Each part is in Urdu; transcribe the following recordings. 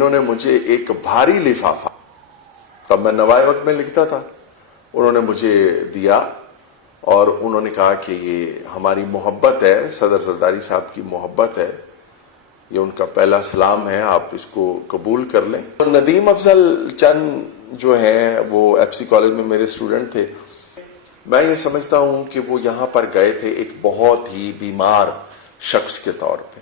انہوں نے مجھے ایک بھاری لفافہ، تب میں نوائے وقت میں لکھتا تھا، انہوں نے مجھے دیا اور انہوں نے کہا کہ یہ ہماری محبت ہے، صدر زرداری صاحب کی محبت ہے، یہ ان کا پہلا سلام ہے، آپ اس کو قبول کر لیں۔ ندیم افضل چند جو ہیں وہ ایف سی کالج میں میرے اسٹوڈنٹ تھے، میں یہ سمجھتا ہوں کہ وہ یہاں پر گئے تھے ایک بہت ہی بیمار شخص کے طور پہ،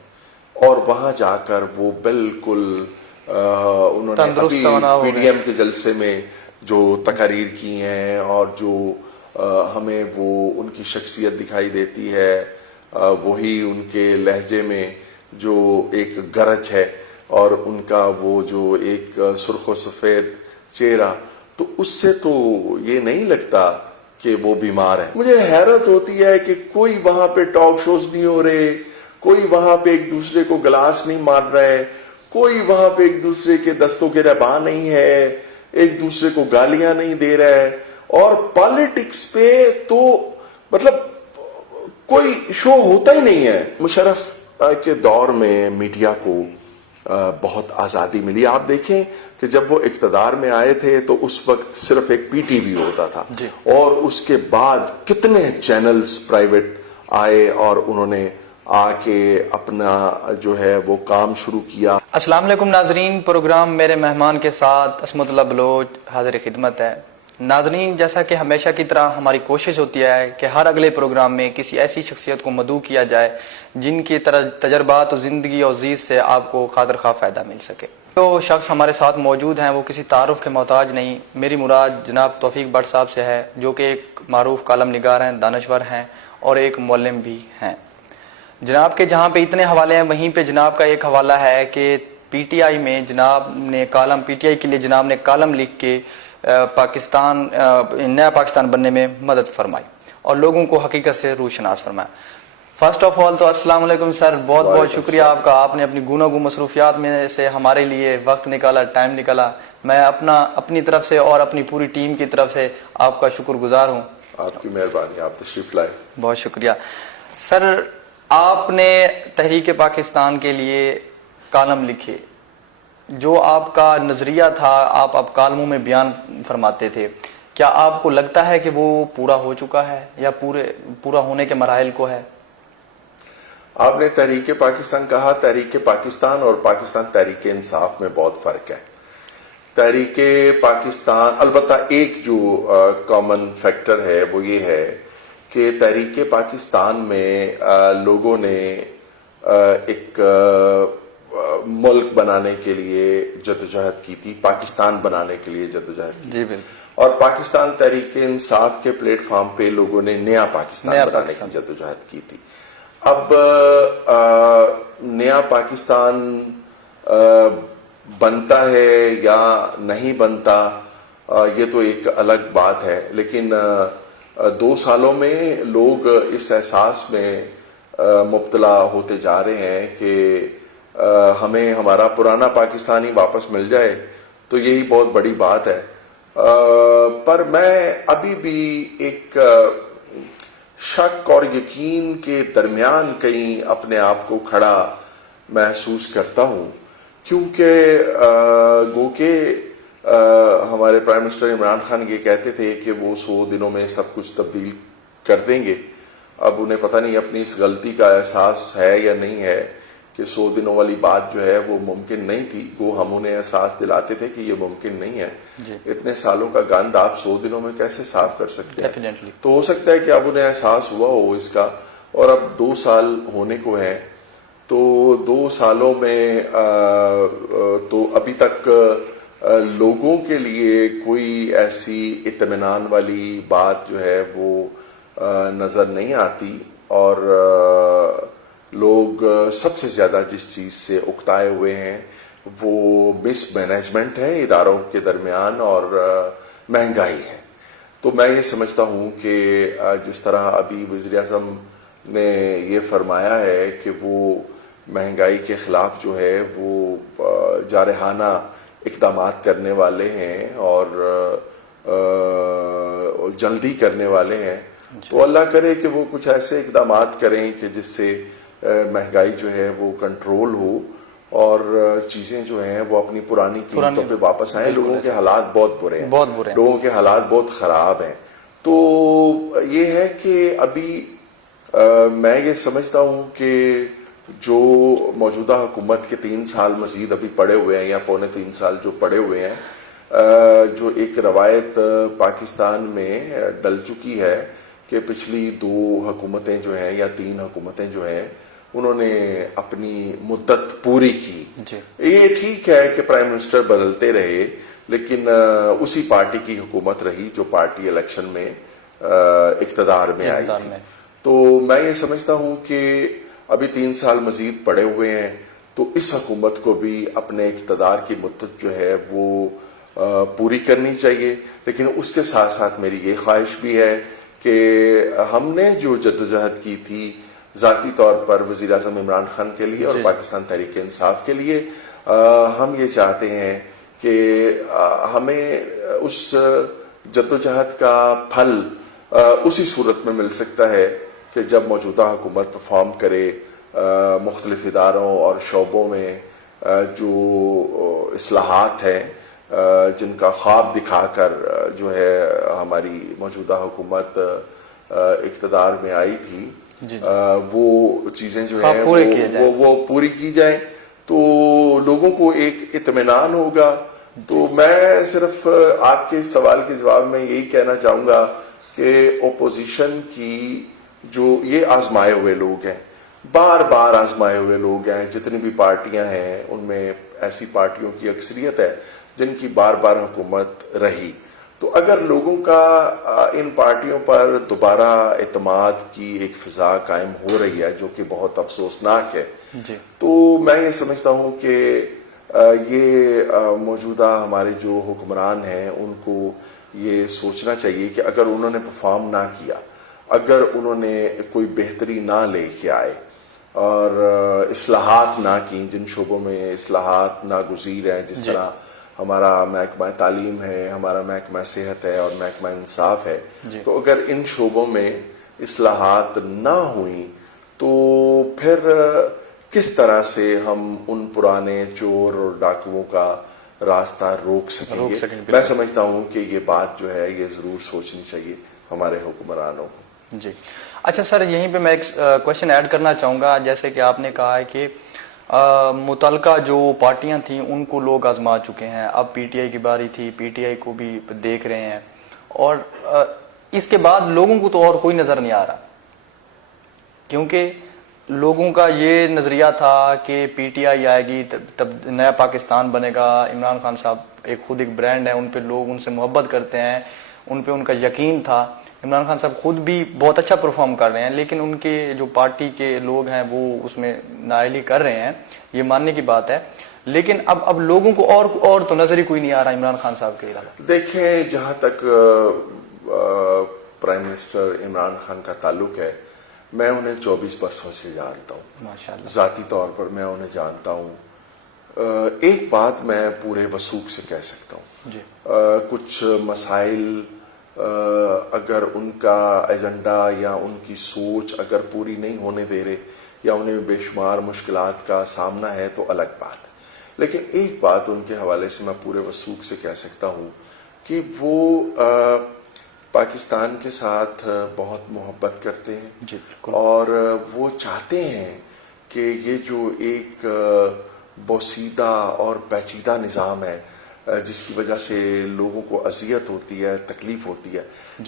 اور وہاں جا کر وہ بالکل انہوں نے ابھی پی ڈی ایم کے جلسے میں جو تقاریر کی ہیں اور جو ہمیں وہ ان کی شخصیت دکھائی دیتی ہے، وہی ان کے لہجے میں جو ایک گرج ہے اور ان کا وہ جو ایک سرخ و سفید چہرہ، تو اس سے تو یہ نہیں لگتا کہ وہ بیمار ہیں۔ مجھے حیرت ہوتی ہے کہ کوئی وہاں پہ ٹاک شوز نہیں ہو رہے، کوئی وہاں پہ ایک دوسرے کو گلاس نہیں مار رہے، کوئی وہاں پہ ایک دوسرے کے دستوں کے ربا نہیں ہے، ایک دوسرے کو گالیاں نہیں دے رہا ہے، اور پالیٹکس پہ تو مطلب کوئی شو ہوتا ہی نہیں ہے۔ مشرف کے دور میں میڈیا کو بہت آزادی ملی۔ آپ دیکھیں کہ جب وہ اقتدار میں آئے تھے تو اس وقت صرف ایک پی ٹی وی ہوتا تھا، اور اس کے بعد کتنے چینلز پرائیویٹ آئے اور انہوں نے آ کے اپنا جو ہے وہ کام شروع کیا۔ السلام علیکم ناظرین، پروگرام میرے مہمان کے ساتھ عصمت اللہ بلوچ حاضر خدمت ہے۔ ناظرین، جیسا کہ ہمیشہ کی طرح ہماری کوشش ہوتی ہے کہ ہر اگلے پروگرام میں کسی ایسی شخصیت کو مدعو کیا جائے جن کی تجربات و زندگی اور زیست سے آپ کو خاطر خواہ فائدہ مل سکے۔ جو شخص ہمارے ساتھ موجود ہیں وہ کسی تعارف کے محتاج نہیں، میری مراد جناب توفیق بٹ صاحب سے ہے، جو کہ ایک معروف کالم نگار ہیں، دانشور ہیں اور ایک معلم بھی ہیں۔ جناب کے جہاں پہ اتنے حوالے ہیں، وہیں پہ جناب کا ایک حوالہ ہے کہ پی ٹی آئی میں جناب نے کالم، پی ٹی آئی کے لیے جناب نے کالم لکھ کے پاکستان، نیا پاکستان بننے میں مدد فرمائی اور لوگوں کو حقیقت سے روشناس فرمایا۔ فرسٹ آف آل تو السلام علیکم سر، بہت بہت شکریہ آپ کا، آپ نے اپنی گوناگون مصروفیات میں سے ہمارے لیے وقت نکالا، ٹائم نکالا۔ میں اپنی طرف سے اور اپنی پوری ٹیم کی طرف سے آپ کا شکر گزار ہوں۔ آپ کی مہربانی، آپ تشریف لائے۔ بہت شکریہ سر۔ آپ نے تحریک پاکستان کے لیے کالم لکھے، جو آپ کا نظریہ تھا آپ کالموں میں بیان فرماتے تھے، کیا آپ کو لگتا ہے کہ وہ پورا ہو چکا ہے یا پورا ہونے کے مراحل کو ہے؟ آپ نے تحریک پاکستان کہا، تحریک پاکستان اور پاکستان تحریک انصاف میں بہت فرق ہے۔ تحریک پاکستان، البتہ ایک جو کامن فیکٹر ہے وہ یہ ہے کہ تحریک پاکستان میں لوگوں نے ایک ملک بنانے کے لیے جدوجہد کی تھی، پاکستان بنانے کے لیے جدوجہد کی، جی بالکل، اور پاکستان تحریک انصاف کے پلیٹ فارم پہ لوگوں نے نیا پاکستان بنانے کی جدوجہد کی تھی۔ اب نیا پاکستان بنتا ہے یا نہیں بنتا یہ تو ایک الگ بات ہے، لیکن 2 سالوں میں لوگ اس احساس میں مبتلا ہوتے جا رہے ہیں کہ ہمیں ہمارا پرانا پاکستان ہی واپس مل جائے تو یہی بہت بڑی بات ہے۔ پر میں ابھی بھی ایک شک اور یقین کے درمیان کہیں اپنے آپ کو کھڑا محسوس کرتا ہوں، کیونکہ گو کہ ہمارے پرائم منسٹر عمران خان یہ کہتے تھے کہ وہ 100 دنوں میں سب کچھ تبدیل کر دیں گے۔ اب انہیں پتہ نہیں اپنی اس غلطی کا احساس ہے یا نہیں ہے کہ 100 دنوں والی بات جو ہے وہ ممکن نہیں تھی، وہ ہم انہیں احساس دلاتے تھے کہ یہ ممکن نہیں ہے۔ اتنے سالوں کا گند آپ 100 دنوں میں کیسے صاف کر سکتے ہیں؟ تو ہو سکتا ہے کہ اب انہیں احساس ہوا ہو اس کا، اور اب 2 سال ہونے کو ہیں، تو 2 سالوں میں تو ابھی تک لوگوں کے لیے کوئی ایسی اطمینان والی بات جو ہے وہ نظر نہیں آتی، اور لوگ سب سے زیادہ جس چیز سے اکتائے ہوئے ہیں وہ مس مینجمنٹ ہے اداروں کے درمیان اور مہنگائی ہے۔ تو میں یہ سمجھتا ہوں کہ جس طرح ابھی وزیر اعظم نے یہ فرمایا ہے کہ وہ مہنگائی کے خلاف جو ہے وہ جارحانہ اقدامات کرنے والے ہیں اور جلدی کرنے والے ہیں، تو اللہ کرے کہ وہ کچھ ایسے اقدامات کریں کہ جس سے مہنگائی جو ہے وہ کنٹرول ہو اور چیزیں جو ہیں وہ اپنی پرانی قیمتوں پہ واپس آئیں. لوگوں کے حالات بہت برے ہیں, لوگوں کے حالات بہت خراب ہیں. تو یہ ہے کہ ابھی میں یہ سمجھتا ہوں کہ جو موجودہ حکومت کے 3 سال مزید ابھی پڑے ہوئے ہیں یا پونے 3 سال جو پڑے ہوئے ہیں, جو ایک روایت پاکستان میں ڈل چکی ہے کہ پچھلی 2 حکومتیں جو ہیں یا 3 حکومتیں جو ہیں انہوں نے اپنی مدت پوری کی. یہ ٹھیک ہے کہ پرائم منسٹر بدلتے رہے لیکن اسی پارٹی کی حکومت رہی جو پارٹی الیکشن میں اقتدار میں آئی تھی. تو میں یہ سمجھتا ہوں کہ ابھی 3 سال مزید پڑے ہوئے ہیں تو اس حکومت کو بھی اپنے اقتدار کی مدت جو ہے وہ پوری کرنی چاہیے. لیکن اس کے ساتھ ساتھ میری یہ خواہش بھی ہے کہ ہم نے جو جدوجہد کی تھی ذاتی طور پر وزیر اعظم عمران خان کے لیے اور پاکستان تحریک انصاف کے لیے, ہم یہ چاہتے ہیں کہ ہمیں اس جدوجہد کا پھل اسی صورت میں مل سکتا ہے کہ جب موجودہ حکومت پرفارم کرے مختلف اداروں اور شعبوں میں جو اصلاحات ہیں جن کا خواب دکھا کر جو ہے ہماری موجودہ حکومت اقتدار میں آئی تھی, وہ چیزیں جو ہیں وہ پوری کی جائیں تو لوگوں کو ایک اطمینان ہوگا. تو میں صرف آپ کے سوال کے جواب میں یہی کہنا چاہوں گا کہ اپوزیشن کی جو یہ آزمائے ہوئے لوگ ہیں, بار بار آزمائے ہوئے لوگ ہیں, جتنی بھی پارٹیاں ہیں ان میں ایسی پارٹیوں کی اکثریت ہے جن کی بار بار حکومت رہی. تو اگر لوگوں کا ان پارٹیوں پر دوبارہ اعتماد کی ایک فضا قائم ہو رہی ہے جو کہ بہت افسوسناک ہے, تو میں یہ سمجھتا ہوں کہ یہ موجودہ ہمارے جو حکمران ہیں ان کو یہ سوچنا چاہیے کہ اگر انہوں نے پرفارم نہ کیا, اگر انہوں نے کوئی بہتری نہ لے کے آئے اور اصلاحات نہ کی, جن شعبوں میں اصلاحات ناگزیر ہیں, جس طرح ہمارا محکمہ تعلیم ہے, ہمارا محکمہ صحت ہے اور محکمہ انصاف ہے, تو اگر ان شعبوں میں اصلاحات نہ ہوئیں تو پھر کس طرح سے ہم ان پرانے چور اور ڈاکوؤں کا راستہ روک سکیں گے. میں سمجھتا ہوں کہ یہ بات جو ہے یہ ضرور سوچنی چاہیے ہمارے حکمرانوں کو. جی اچھا سر, یہیں پہ میں ایک کوشچن ایڈ کرنا چاہوں گا. جیسے کہ آپ نے کہا ہے کہ متعلقہ جو پارٹیاں تھیں ان کو لوگ آزما چکے ہیں, اب پی ٹی آئی کی باری تھی, پی ٹی آئی کو بھی دیکھ رہے ہیں, اور اس کے بعد لوگوں کو تو اور کوئی نظر نہیں آ رہا, کیونکہ لوگوں کا یہ نظریہ تھا کہ پی ٹی آئی آئے گی تب نیا پاکستان بنے گا. عمران خان صاحب ایک خود ایک برانڈ ہے, ان پہ لوگ ان سے محبت کرتے ہیں, ان پہ ان کا یقین تھا. عمران خان صاحب خود بھی بہت اچھا پرفارم کر رہے ہیں, لیکن ان کے جو پارٹی کے لوگ ہیں وہ اس میں نااہلی کر رہے ہیں, یہ ماننے کی بات ہے. لیکن اب لوگوں کو اور تو نظر ہی کوئی نہیں آ رہا عمران خان صاحب کے علاوہ. دیکھیں, جہاں تک پرائم منسٹر عمران خان کا تعلق ہے, میں انہیں 24 برسوں سے جانتا ہوں, ماشاءاللہ ذاتی طور پر میں انہیں جانتا ہوں. ایک بات میں پورے وثوق سے کہہ سکتا ہوں, کچھ مسائل اگر ان کا ایجنڈا یا ان کی سوچ اگر پوری نہیں ہونے دے رہے یا انہیں بے شمار مشکلات کا سامنا ہے تو الگ بات ہے. لیکن ایک بات ان کے حوالے سے میں پورے وثوق سے کہہ سکتا ہوں کہ وہ پاکستان کے ساتھ بہت محبت کرتے ہیں, اور وہ چاہتے ہیں کہ یہ جو ایک بوسیدہ اور پیچیدہ نظام ہے جس کی وجہ سے لوگوں کو اذیت ہوتی ہے, تکلیف ہوتی ہے,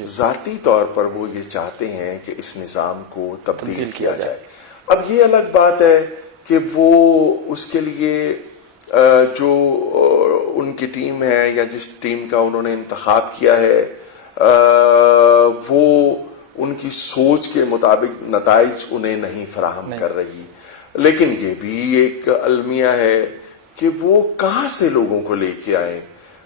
ذاتی طور پر وہ یہ چاہتے ہیں کہ اس نظام کو تبدیل کیا جائے. اب یہ الگ بات ہے کہ وہ اس کے لیے جو ان کی ٹیم ہے یا جس ٹیم کا انہوں نے انتخاب کیا ہے وہ ان کی سوچ کے مطابق نتائج انہیں نہیں فراہم کر رہی. لیکن یہ بھی ایک المیہ ہے کہ وہ کہاں سے لوگوں کو لے کے آئیں.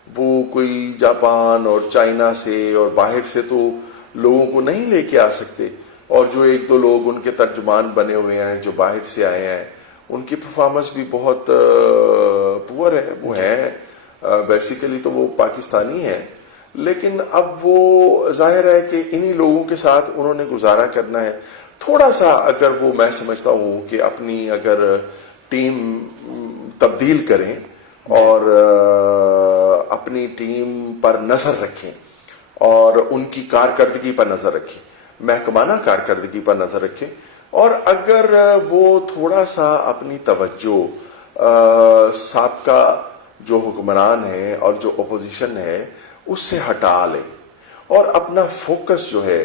وہ کوئی جاپان اور چائنا سے اور باہر سے تو لوگوں کو نہیں لے کے آ سکتے, اور جو 1-2 لوگ ان کے ترجمان بنے ہوئے ہیں جو باہر سے آئے ہیں ان کی پرفارمنس بھی بہت پور ہے. وہ ہیں بیسیکلی تو وہ پاکستانی ہیں, لیکن اب وہ ظاہر ہے کہ انہی لوگوں کے ساتھ انہوں نے گزارا کرنا ہے. تھوڑا سا اگر وہ, میں سمجھتا ہوں کہ اپنی اگر ٹیم تبدیل کریں اور اپنی ٹیم پر نظر رکھیں اور ان کی کارکردگی پر نظر رکھیں, محکمانہ کارکردگی پر نظر رکھیں, اور اگر وہ تھوڑا سا اپنی توجہ سابقہ جو حکمران ہیں اور جو اپوزیشن ہے اس سے ہٹا لیں اور اپنا فوکس جو ہے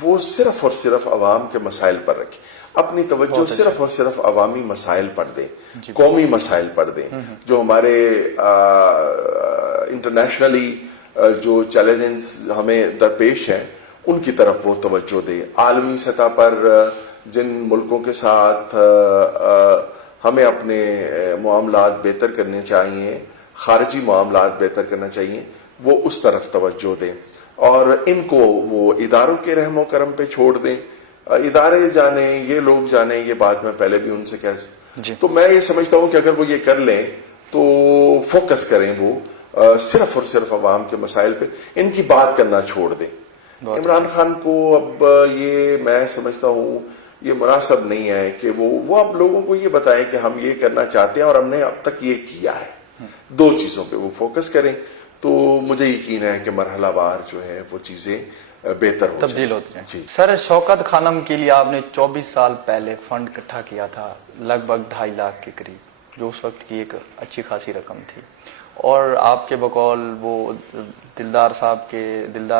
وہ صرف اور صرف عوام کے مسائل پر رکھیں, اپنی توجہ صرف اور صرف عوامی مسائل پر دیں, قومی مسائل پر دیں, جو ہمارے انٹرنیشنلی جو چیلنجز ہمیں درپیش ہیں ان کی طرف وہ توجہ دیں. عالمی سطح پر جن ملکوں کے ساتھ ہمیں اپنے معاملات بہتر کرنے چاہیے, خارجی معاملات بہتر کرنا چاہیے, وہ اس طرف توجہ دیں اور ان کو وہ اداروں کے رحم و کرم پہ چھوڑ دیں. ادارے جانیں, یہ لوگ جانیں, یہ بات میں پہلے بھی ان سے کہہ تو میں یہ سمجھتا ہوں کہ اگر وہ یہ کر لیں تو فوکس کریں وہ صرف اور صرف عوام کے مسائل پہ, ان کی بات کرنا چھوڑ دیں. عمران خان کو اب یہ میں سمجھتا ہوں یہ مناسب نہیں ہے کہ وہ اب لوگوں کو یہ بتائیں کہ ہم یہ کرنا چاہتے ہیں اور ہم نے اب تک یہ کیا ہے. دو چیزوں پہ وہ فوکس کریں تو مجھے یقین ہے کہ مرحلہ وار جو ہے وہ چیزیں بہتر تبدیل ہوتی ہیں. سر, شوکت خانم کے لیے آپ نے 24 سال پہلے فنڈ اکٹھا کیا تھا, لگ بھگ 2.5 لاکھ کے قریب, جو اس وقت کی ایک اچھی خاصی رقم تھی, اور آپ کے بقول وہ دلدار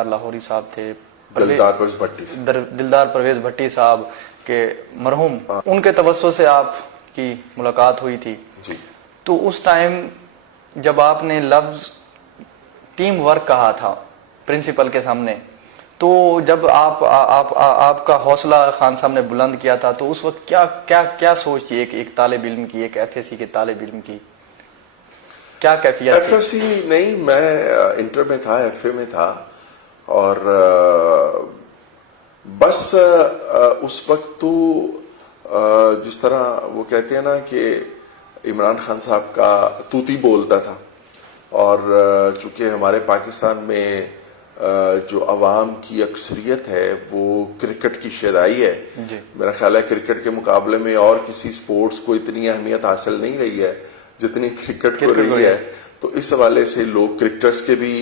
لاہوری صاحب تھے, دلدار پرویز بھٹی صاحب کے مرحوم, ان کے توسط سے آپ کی ملاقات ہوئی تھی. تو اس ٹائم جب آپ نے لفظ ٹیم ورک کہا تھا پرنسپل کے سامنے, تو جب آپ کا حوصلہ خان صاحب نے بلند کیا تھا, تو اس وقت کیا سوچ تھی ایک طالب علم کی, ایک ایف ایس سی کے طالب علم کی, کیا کیفیت تھی؟ ایف ایس سی نہیں, میں انٹر میں تھا, ایف اے میں تھا, اور بس اس وقت تو جس طرح وہ کہتے ہیں نا کہ عمران خان صاحب کا طوطی بولتا تھا, اور چونکہ ہمارے پاکستان میں جو عوام کی اکثریت ہے وہ کرکٹ کی شیدائی ہے, میرا خیال ہے کرکٹ کے مقابلے میں اور کسی سپورٹس کو اتنی اہمیت حاصل نہیں رہی ہے جتنی کرکٹ کو رہی ہے. تو اس حوالے سے لوگ کرکٹرز کے بھی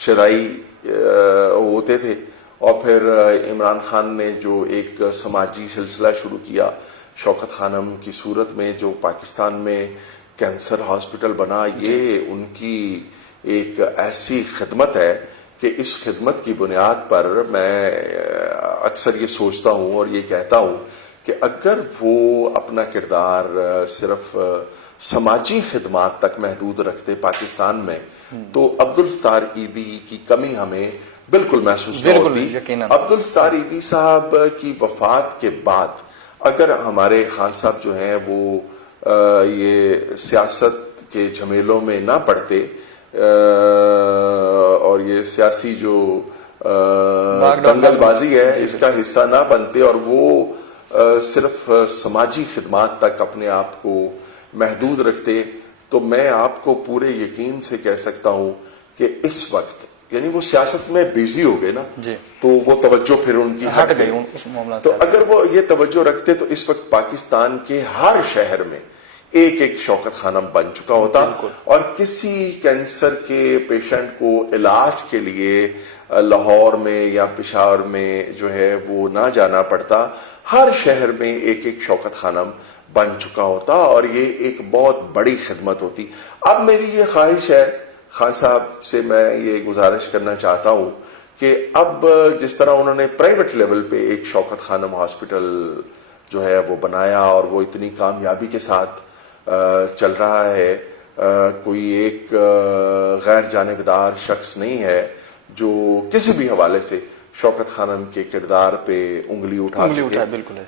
شیدائی ہوتے تھے, اور پھر عمران خان نے جو ایک سماجی سلسلہ شروع کیا شوکت خانم کی صورت میں, جو پاکستان میں کینسر ہاسپٹل بنا, یہ ان کی ایک ایسی خدمت ہے کہ اس خدمت کی بنیاد پر میں اکثر یہ سوچتا ہوں اور یہ کہتا ہوں کہ اگر وہ اپنا کردار صرف سماجی خدمات تک محدود رکھتے پاکستان میں, تو عبدالستار ایبی کی کمی ہمیں بالکل محسوس نہ ہوتی. عبدالستار ایبی صاحب کی وفات کے بعد اگر ہمارے خان صاحب جو ہیں وہ یہ سیاست کے جھمیلوں میں نہ پڑتے اور یہ سیاسی جو دنگل بازی ہے اس کا حصہ نہ بنتے, اور وہ صرف سماجی خدمات تک اپنے آپ کو محدود رکھتے, تو میں آپ کو پورے یقین سے کہہ سکتا ہوں کہ اس وقت یعنی وہ سیاست میں بیزی ہو گئے نا, تو وہ توجہ پھر ان کی ہٹ گئی. تو اگر وہ یہ توجہ رکھتے تو اس وقت پاکستان کے ہر شہر میں ایک شوکت خانم بن چکا ہوتا, اور کسی کینسر کے پیشنٹ کو علاج کے لیے لاہور میں یا پشاور میں جو ہے وہ نہ جانا پڑتا, ہر شہر میں ایک شوکت خانم بن چکا ہوتا, اور یہ ایک بہت بڑی خدمت ہوتی. اب میری یہ خواہش ہے خان صاحب سے, میں یہ گزارش کرنا چاہتا ہوں کہ اب جس طرح انہوں نے پرائیویٹ لیول پہ ایک شوکت خانم ہاسپٹل جو ہے وہ بنایا اور وہ اتنی کامیابی کے ساتھ چل رہا ہے, کوئی ایک غیر جانبدار شخص نہیں ہے جو کسی بھی حوالے سے شوکت خانم کے کردار پہ انگلی اٹھا سکے.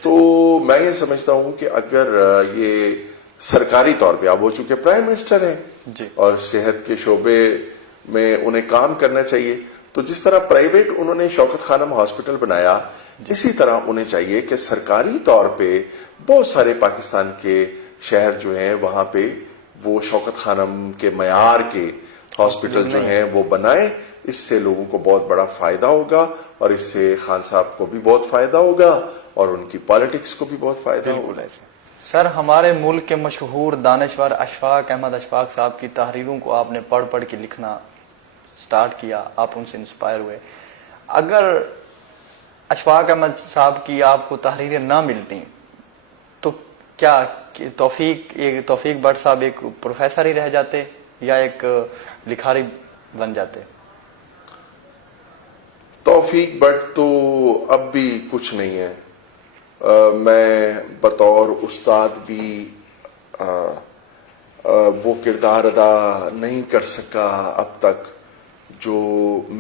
تو میں یہ سمجھتا ہوں کہ اگر یہ سرکاری طور پہ, اب وہ چونکہ پرائم منسٹر ہیں اور صحت کے شعبے میں انہیں کام کرنا چاہیے, تو جس طرح پرائیویٹ انہوں نے شوکت خانم ہاسپٹل بنایا, اسی طرح انہیں چاہیے کہ سرکاری طور پہ بہت سارے پاکستان کے شہر جو ہیں وہاں پہ وہ شوکت خانم کے معیار کے ہاسپٹل جو ہیں وہ بنائیں. اس سے لوگوں کو بہت بڑا فائدہ ہوگا, اور اس سے خان صاحب کو بھی بہت فائدہ ہوگا, اور ان کی پالیٹکس کو بھی بہت فائدہ ہوگا. سر ہمارے ملک کے مشہور دانشور اشفاق احمد اشفاق صاحب کی تحریروں کو آپ نے پڑھ پڑھ کے لکھنا سٹارٹ کیا, آپ ان سے انسپائر ہوئے. اگر اشفاق احمد صاحب کی آپ کو تحریریں نہ ملتی تو کیا توفیق بٹ صاحب ایک پروفیسر ہی رہ جاتے یا ایک لکھاری بن جاتے؟ توفیق بٹ تو اب بھی کچھ نہیں ہے. میں بطور استاد بھی وہ کردار ادا نہیں کر سکا اب تک جو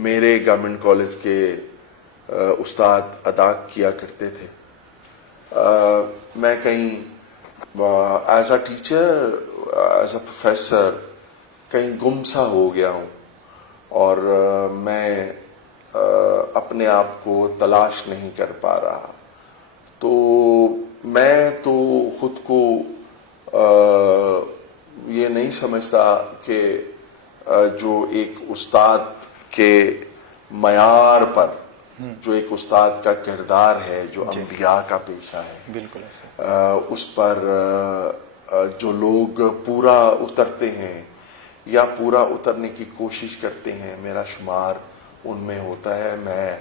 میرے گورنمنٹ کالج کے استاد ادا کیا کرتے تھے. میں کہیں as a teacher, as a professor کہیں گم سا ہو گیا ہوں, اور میں اپنے آپ کو تلاش نہیں کر پا رہا. تو میں تو خود کو یہ نہیں سمجھتا کہ جو ایک استاد کے معیار پر, جو ایک استاد کا کردار ہے, جو انبیاء کا پیشہ ہے, بالکل ایسے اس پر جو لوگ پورا اترتے ہیں یا پورا اترنے کی کوشش کرتے ہیں, میرا شمار ان میں ہوتا ہے. میں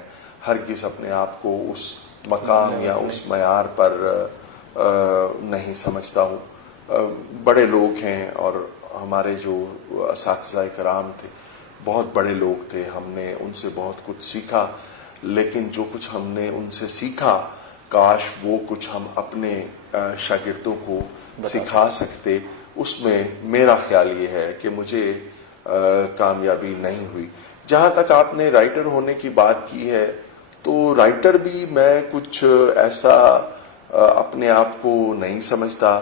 ہرگز اپنے آپ کو اس مقام یا اس معیار پر نہیں سمجھتا ہوں. بڑے لوگ ہیں اور ہمارے جو اساتذہ کرام تھے بہت بڑے لوگ تھے, ہم نے ان سے بہت کچھ سیکھا, لیکن جو کچھ ہم نے ان سے سیکھا کاش وہ کچھ ہم اپنے شاگردوں کو سکھا سکتے. اس میں میرا خیال یہ ہے کہ مجھے کامیابی نہیں ہوئی. جہاں تک آپ نے رائٹر ہونے کی بات کی ہے, تو رائٹر بھی میں کچھ ایسا اپنے آپ کو نہیں سمجھتا.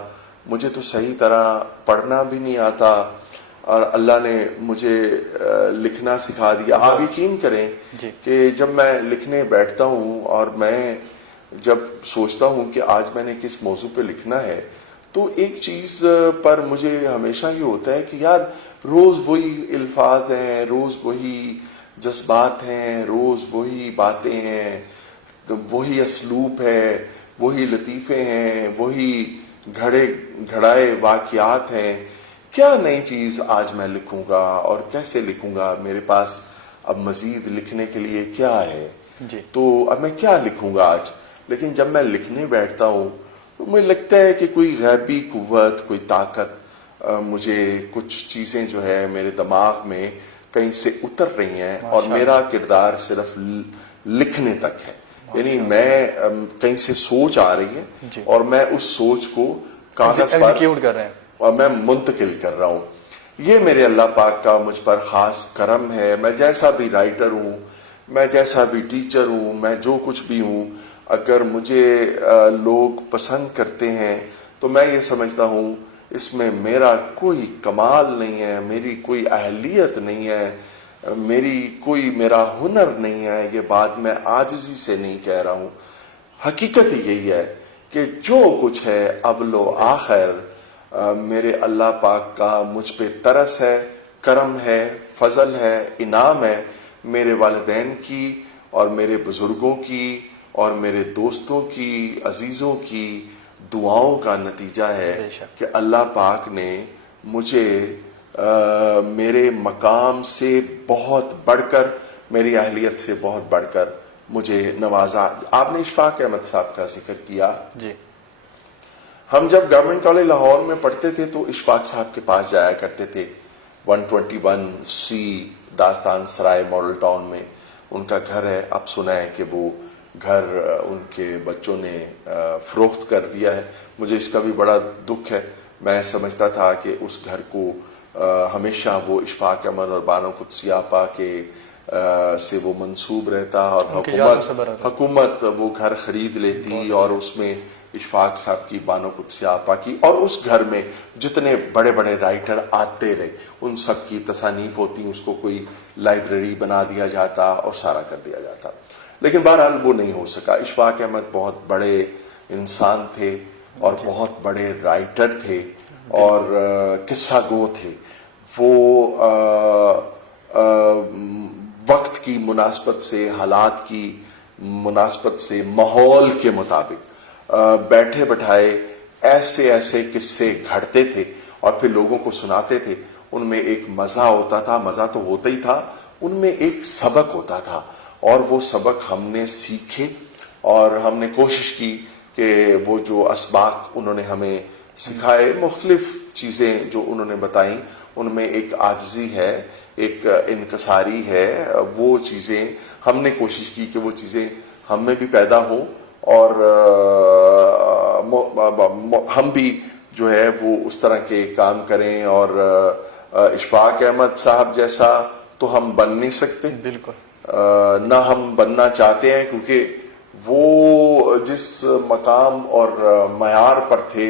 مجھے تو صحیح طرح پڑھنا بھی نہیں آتا, اور اللہ نے مجھے لکھنا سکھا دیا. آپ یقین کریں کہ جب میں لکھنے بیٹھتا ہوں اور میں جب سوچتا ہوں کہ آج میں نے کس موضوع پہ لکھنا ہے, تو ایک چیز پر مجھے ہمیشہ یہ ہوتا ہے کہ یار روز وہی الفاظ ہیں, روز وہی جذبات ہیں, روز وہی باتیں ہیں, وہی اسلوب ہے, وہی لطیفے ہیں, وہی گھڑائے واقعات ہیں. کیا نئی چیز آج میں لکھوں گا اور کیسے لکھوں گا؟ میرے پاس اب مزید لکھنے کے لیے کیا ہے؟ تو اب میں کیا لکھوں گا آج؟ لیکن جب میں لکھنے بیٹھتا ہوں تو مجھے لگتا ہے کہ کوئی غیبی قوت, کوئی طاقت مجھے کچھ چیزیں جو ہے میرے دماغ میں کہیں سے اتر رہی ہیں, اور میرا کردار صرف لکھنے تک ہے. یعنی میں کہیں سے سوچ آ رہی ہے اور میں اس سوچ کو کاغذ پر اور میں منتقل کر رہا ہوں. یہ میرے اللہ پاک کا مجھ پر خاص کرم ہے. میں جیسا بھی رائٹر ہوں, میں جیسا بھی ٹیچر ہوں, میں جو کچھ بھی ہوں, اگر مجھے لوگ پسند کرتے ہیں تو میں یہ سمجھتا ہوں اس میں میرا کوئی کمال نہیں ہے, میری کوئی اہلیت نہیں ہے, میرا ہنر نہیں ہے. یہ بات میں عاجزی سے نہیں کہہ رہا ہوں. حقیقت یہی ہے کہ جو کچھ ہے اول و آخر میرے اللہ پاک کا مجھ پہ ترس ہے, کرم ہے, فضل ہے, انعام ہے. میرے والدین کی اور میرے بزرگوں کی اور میرے دوستوں کی, عزیزوں کی دعاؤں کا نتیجہ ہے کہ اللہ پاک نے مجھے میرے مقام سے بہت بڑھ کر, میری اہلیت سے بہت بڑھ کر مجھے نوازا. آپ نے اشفاق احمد صاحب کا ذکر کیا. ہم جب گورنمنٹ کالج لاہور میں پڑھتے تھے تو اشفاق صاحب کے پاس جایا کرتے تھے. 121C داستان سرائے ماڈل ٹاؤن میں ان کا گھر ہے. اب سنا ہے کہ وہ گھر ان کے بچوں نے فروخت کر دیا ہے. مجھے اس کا بھی بڑا دکھ ہے. میں سمجھتا تھا کہ اس گھر کو ہمیشہ وہ اشفاق احمد اور بانو قدسی آپا کے سے وہ منسوب رہتا, اور حکومت وہ گھر خرید لیتی اور اس میں اشفاق صاحب کی, بانو قدسی آپا کی, اور اس گھر میں جتنے بڑے بڑے رائٹر آتے رہے ان سب کی تصانیف ہوتی, اس کو کوئی لائبریری بنا دیا جاتا اور سارا کر دیا جاتا. لیکن بہرحال وہ نہیں ہو سکا. اشفاق احمد بہت بڑے انسان تھے اور بہت بڑے رائٹر تھے اور قصہ گو تھے. وہ وقت کی مناسبت سے, حالات کی مناسبت سے, ماحول کے مطابق بیٹھے بٹھائے ایسے ایسے قصے گھڑتے تھے اور پھر لوگوں کو سناتے تھے. ان میں ایک مزہ ہوتا تھا, مزہ تو ہوتا ہی تھا, ان میں ایک سبق ہوتا تھا, اور وہ سبق ہم نے سیکھے اور ہم نے کوشش کی کہ وہ جو اسباق انہوں نے ہمیں سکھائے, مختلف چیزیں جو انہوں نے بتائیں, ان میں ایک عاجزی ہے, ایک انکساری ہے, وہ چیزیں ہم نے کوشش کی کہ وہ چیزیں ہم میں بھی پیدا ہوں, اور ہم بھی جو ہے وہ اس طرح کے کام کریں. اور اشفاق احمد صاحب جیسا تو ہم بن نہیں سکتے, بالکل نہ ہم بننا چاہتے ہیں, کیونکہ وہ جس مقام اور معیار پر تھے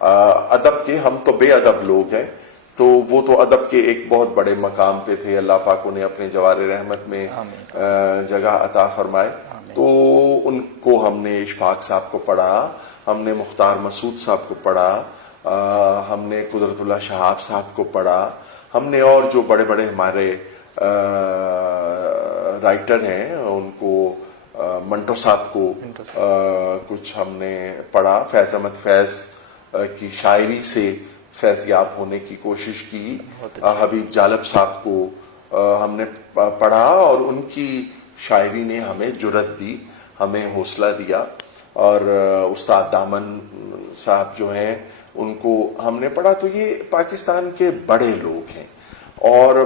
ادب کے, ہم تو بے ادب لوگ ہیں, تو وہ تو ادب کے ایک بہت بڑے مقام پہ تھے. اللہ پاک انہیں اپنے جوار رحمت میں جگہ عطا فرمائے. تو ان کو ہم نے اشفاق صاحب کو پڑھا, ہم نے مختار مسعود صاحب کو پڑھا, ہم نے قدرت اللہ شہاب صاحب کو پڑھا, ہم نے اور جو بڑے بڑے ہمارے رائٹر ہیں ان کو, منٹو صاحب کو کچھ ہم نے پڑھا. فیض احمد فیض کی شاعری سے فیضیاب ہونے کی کوشش کی. حبیب جالب صاحب کو ہم نے پڑھا, اور ان کی شاعری نے ہمیں جرأت دی, ہمیں حوصلہ دیا. اور استاد دامن صاحب جو ہیں ان کو ہم نے پڑھا. تو یہ پاکستان کے بڑے لوگ ہیں, اور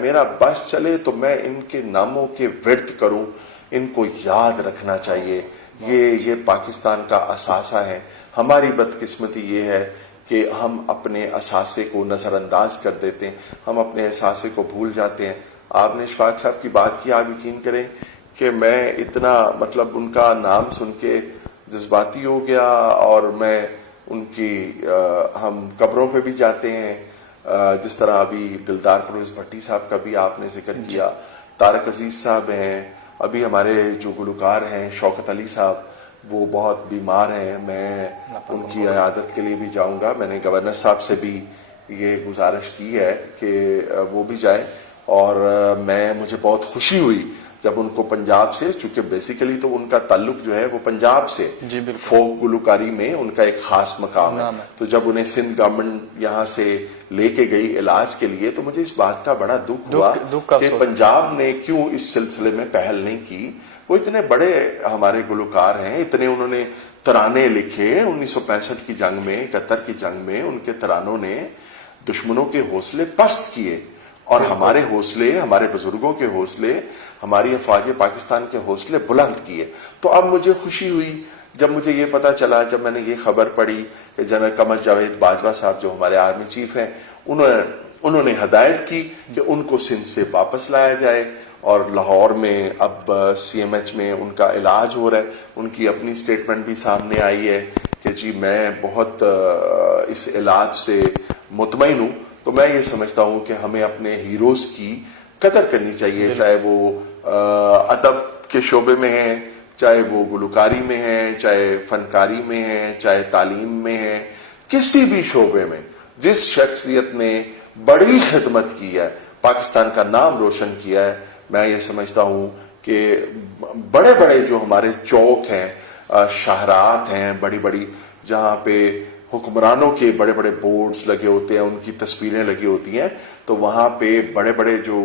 میرا بس چلے تو میں ان کے ناموں کے ورد کروں, ان کو یاد رکھنا چاہیے. یہ پاکستان کا اثاثہ ہے. ہماری بدقسمتی یہ ہے کہ ہم اپنے اثاثے کو نظر انداز کر دیتے ہیں, ہم اپنے اثاثے کو بھول جاتے ہیں. آپ نے اشفاق صاحب کی بات کی, آپ یقین کریں کہ میں اتنا مطلب ان کا نام سن کے جذباتی ہو گیا, اور میں ان کی ہم قبروں پہ بھی جاتے ہیں, جس طرح ابھی دلدار پرویز بھٹی صاحب کا بھی آپ نے ذکر کیا, طارق عزیز صاحب ہیں, ابھی ہمارے جو گلوکار ہیں شوکت علی صاحب, وہ بہت بیمار ہیں. میں ان کی عیادت کے لیے بھی جاؤں گا. میں نے گورنر صاحب سے بھی یہ گزارش کی ہے کہ وہ بھی جائیں, اور مجھے بہت خوشی ہوئی جب ان کو پنجاب سے, چونکہ بیسیکلی تو ان کا تعلق جو ہے وہ پنجاب سے, فوک گلوکاری میں ان کا ایک خاص مقام ہے. تو جب انہیں سندھ گورنمنٹ یہاں سے لے کے گئی علاج کے لیے, تو مجھے اس بات کا بڑا دکھ ہوا کہ پنجاب نے کیوں اس سلسلے میں پہل نہیں کی. وہ اتنے بڑے ہمارے گلوکار ہیں, اتنے انہوں نے ترانے لکھے 1965 کی جنگ میں, 71 کی جنگ میں. ان کے ترانوں نے دشمنوں کے حوصلے پست کیے, اور ہمارے حوصلے, ہمارے بزرگوں کے حوصلے, ہماری افواج پاکستان کے حوصلے بلند کیے. تو اب مجھے خوشی ہوئی جب مجھے یہ پتا چلا, جب میں نے یہ خبر پڑھی کہ جنرل قمر جاوید باجوہ صاحب جو ہمارے آرمی چیف ہیں, انہوں نے ہدایت کی کہ ان کو سندھ سے واپس لایا جائے, اور لاہور میں اب سی ایم ایچ میں ان کا علاج ہو رہا ہے. ان کی اپنی سٹیٹمنٹ بھی سامنے آئی ہے کہ جی میں بہت اس علاج سے مطمئن ہوں. تو میں یہ سمجھتا ہوں کہ ہمیں اپنے ہیروز کی قدر کرنی چاہیے, چاہے وہ ادب کے شعبے میں ہیں, چاہے وہ گلوکاری میں ہیں, چاہے فنکاری میں ہیں, چاہے تعلیم میں ہیں, کسی بھی شعبے میں جس شخصیت نے بڑی خدمت کی ہے, پاکستان کا نام روشن کیا ہے, میں یہ سمجھتا ہوں کہ بڑے بڑے جو ہمارے چوک ہیں, شاہراہات ہیں بڑی بڑی, جہاں پہ حکمرانوں کے بڑے بڑے بورڈز لگے ہوتے ہیں, ان کی تصویریں لگی ہوتی ہیں, تو وہاں پہ بڑے بڑے جو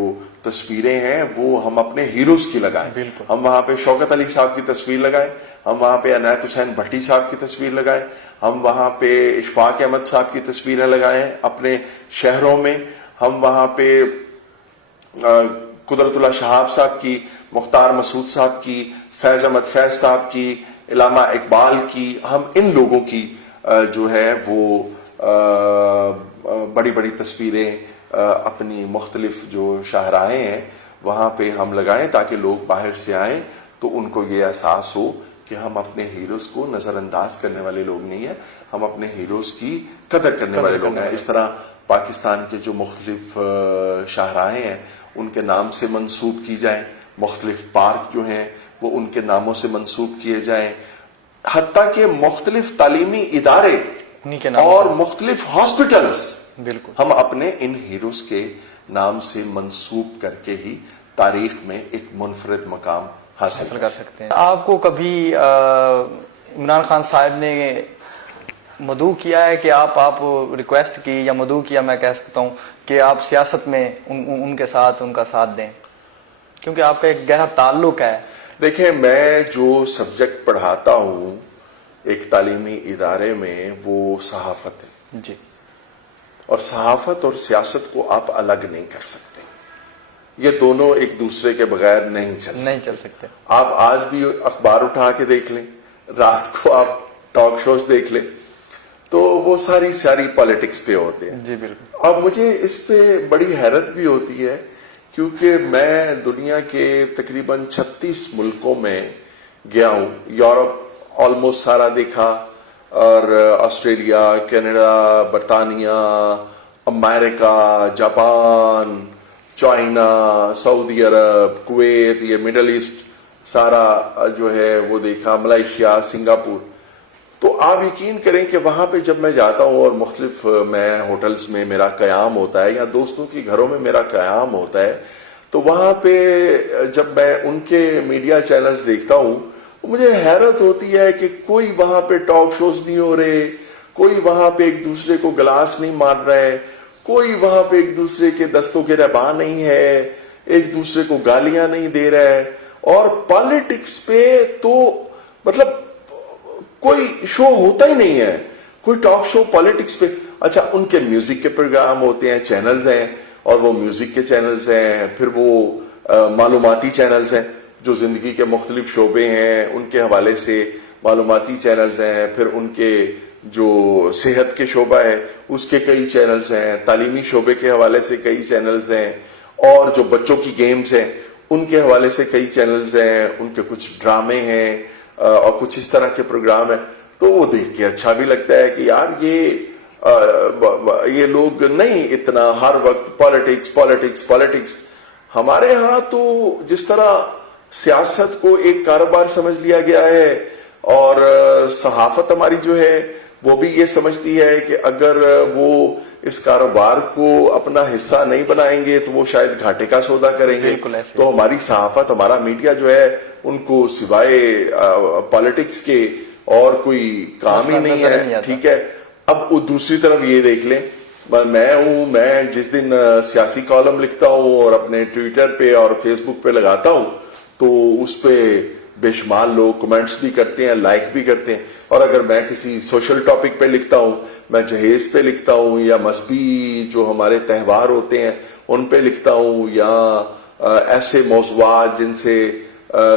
تصویریں ہیں وہ ہم اپنے ہیروز کی لگائیں. ہم وہاں پہ شوکت علی صاحب کی تصویر لگائیں, ہم وہاں پہ عنایت حسین بھٹی صاحب کی تصویر لگائیں, ہم وہاں پہ اشفاق احمد صاحب کی تصویریں لگائیں اپنے شہروں میں, ہم وہاں پہ قدرت اللہ شہاب صاحب کی, مختار مسعود صاحب کی, فیض احمد فیض صاحب کی, علامہ اقبال کی, ہم ان لوگوں کی جو ہے وہ بڑی بڑی تصویریں اپنی مختلف جو شاہراہیں ہیں وہاں پہ ہم لگائیں, تاکہ لوگ باہر سے آئیں تو ان کو یہ احساس ہو کہ ہم اپنے ہیروز کو نظر انداز کرنے والے لوگ نہیں ہیں, ہم اپنے ہیروز کی قدر کرنے والے لوگ ہیں. اس طرح پاکستان کے جو مختلف شاہراہیں ہیں ان کے نام سے منسوب کی جائیں, مختلف پارک جو ہیں وہ ان کے ناموں سے منسوب کیے جائیں, حتیٰ کہ مختلف تعلیمی ادارے اور مختلف ہاسپٹلز ہم اپنے ان ہیروز کے نام سے منسوب کر کے ہی تاریخ میں ایک منفرد مقام حاصل کر سکتے ہیں. آپ کو کبھی عمران خان صاحب نے مدعو کیا ہے کہ آپ ریکویسٹ کی یا مدعو کیا میں کہہ سکتا ہوں کہ آپ سیاست میں ان کے ساتھ ان کا ساتھ دیں، کیونکہ آپ کا ایک گہرا تعلق ہے؟ دیکھیں، میں جو سبجیکٹ پڑھاتا ہوں ایک تعلیمی ادارے میں وہ صحافت ہے جی، اور صحافت اور سیاست کو آپ الگ نہیں کر سکتے، یہ دونوں ایک دوسرے کے بغیر نہیں چل سکتے۔ آپ آج بھی اخبار اٹھا کے دیکھ لیں، رات کو آپ ٹاک شوز دیکھ لیں تو وہ ساری پالیٹکس پہ ہوتے ہیں۔ جی بالکل۔ اب مجھے اس پہ بڑی حیرت بھی ہوتی ہے کیونکہ میں دنیا کے تقریباً 36 ملکوں میں گیا ہوں، یورپ آلموسٹ سارا دیکھا، اور آسٹریلیا، کینیڈا، برطانیہ، امریکہ، جاپان، چائنا، سعودی عرب، کویت، یہ مڈل ایسٹ سارا جو ہے وہ دیکھا، ملائیشیا، سنگاپور۔ تو آپ یقین کریں کہ وہاں پہ جب میں جاتا ہوں اور مختلف میں ہوٹلز میں میرا قیام ہوتا ہے یا دوستوں کے گھروں میں میرا قیام ہوتا ہے، تو وہاں پہ جب میں ان کے میڈیا چینلز دیکھتا ہوں مجھے حیرت ہوتی ہے کہ کوئی وہاں پہ ٹاک شوز نہیں ہو رہے، کوئی وہاں پہ ایک دوسرے کو گلاس نہیں مار رہا ہے، کوئی وہاں پہ ایک دوسرے کے دستوں کے رہبا نہیں ہے، ایک دوسرے کو گالیاں نہیں دے رہا ہے، اور پالیٹکس پہ تو مطلب کوئی شو ہوتا ہی نہیں ہے، کوئی ٹاک شو پالیٹکس پہ۔ اچھا، ان کے میوزک کے پروگرام ہوتے ہیں، چینلز ہیں، اور وہ میوزک کے چینلز ہیں، پھر وہ معلوماتی چینلز ہیں جو زندگی کے مختلف شعبے ہیں ان کے حوالے سے معلوماتی چینلز ہیں، پھر ان کے جو صحت کے شعبہ ہے اس کے کئی چینلز ہیں، تعلیمی شعبے کے حوالے سے کئی چینلز ہیں، اور جو بچوں کی گیمز ہیں ان کے حوالے سے کئی چینلز ہیں، ان کے کچھ ڈرامے ہیں اور کچھ اس طرح کے پروگرام ہیں۔ تو وہ دیکھ کے اچھا بھی لگتا ہے کہ یار یہ لوگ نہیں اتنا ہر وقت پالیٹکس۔ ہمارے ہاں تو جس طرح سیاست کو ایک کاروبار سمجھ لیا گیا ہے، اور صحافت ہماری جو ہے وہ بھی یہ سمجھتی ہے کہ اگر وہ اس کاروبار کو اپنا حصہ نہیں بنائیں گے تو وہ شاید گھاٹے کا سودا کریں گے۔ تو ہماری صحافت، ہمارا میڈیا جو ہے ان کو سوائے پالیٹکس کے اور کوئی کام ہی نہیں ہے، ٹھیک ہے۔ اب دوسری طرف یہ دیکھ لیں، میں جس دن سیاسی کالم لکھتا ہوں اور اپنے ٹویٹر پہ اور فیس بک پہ لگاتا ہوں تو اس پہ بے شمار لوگ کمنٹس بھی کرتے ہیں، لائک بھی کرتے ہیں، اور اگر میں کسی سوشل ٹاپک پہ لکھتا ہوں، میں جہیز پہ لکھتا ہوں یا مذہبی جو ہمارے تہوار ہوتے ہیں ان پہ لکھتا ہوں، یا ایسے موضوعات جن سے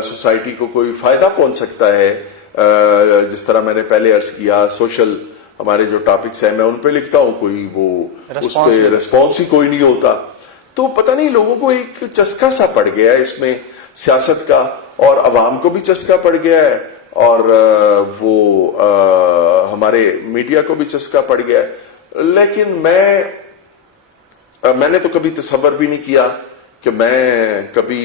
سوسائٹی کو کوئی فائدہ پہنچ سکتا ہے، جس طرح میں نے پہلے عرض کیا سوشل ہمارے جو ٹاپکس ہیں میں ان پہ لکھتا ہوں، کوئی وہ اس پہ ریسپانس ہی کوئی نہیں ہوتا۔ تو پتہ نہیں لوگوں کو ایک چسکا سا پڑ گیا ہے اس میں سیاست کا، اور عوام کو بھی چسکا پڑ گیا ہے، اور وہ ہمارے میڈیا کو بھی چسکا پڑ گیا ہے۔ لیکن میں نے تو کبھی تصور بھی نہیں کیا کہ میں کبھی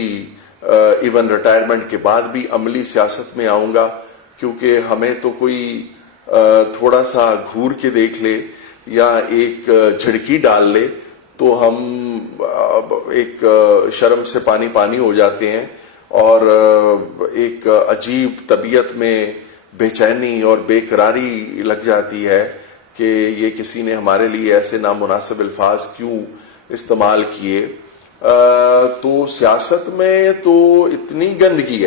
ایون ریٹائرمنٹ کے بعد بھی عملی سیاست میں آؤں گا، کیونکہ ہمیں تو کوئی تھوڑا سا گھور کے دیکھ لے یا ایک جھڑکی ڈال لے تو ہم ایک شرم سے پانی ہو جاتے ہیں، اور ایک عجیب طبیعت میں بے چینی اور بے قراری لگ جاتی ہے کہ یہ کسی نے ہمارے لیے ایسے نامناسب الفاظ کیوں استعمال کیے۔ تو سیاست میں تو اتنی گندگی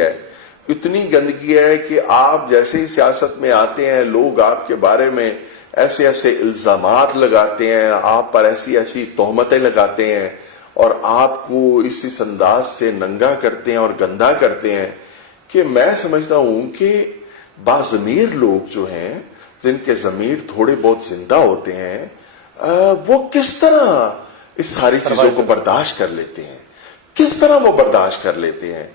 ہے کہ آپ جیسے ہی سیاست میں آتے ہیں لوگ آپ کے بارے میں ایسے الزامات لگاتے ہیں، آپ پر ایسی تہمتیں لگاتے ہیں، اور آپ کو اس انداز سے ننگا کرتے ہیں اور گندا کرتے ہیں کہ میں سمجھتا ہوں کہ باضمیر لوگ جو ہیں جن کے ضمیر تھوڑے بہت زندہ ہوتے ہیں وہ کس طرح اس ساری چیزوں کو برداشت کر لیتے ہیں، کس طرح وہ برداشت کر لیتے ہیں۔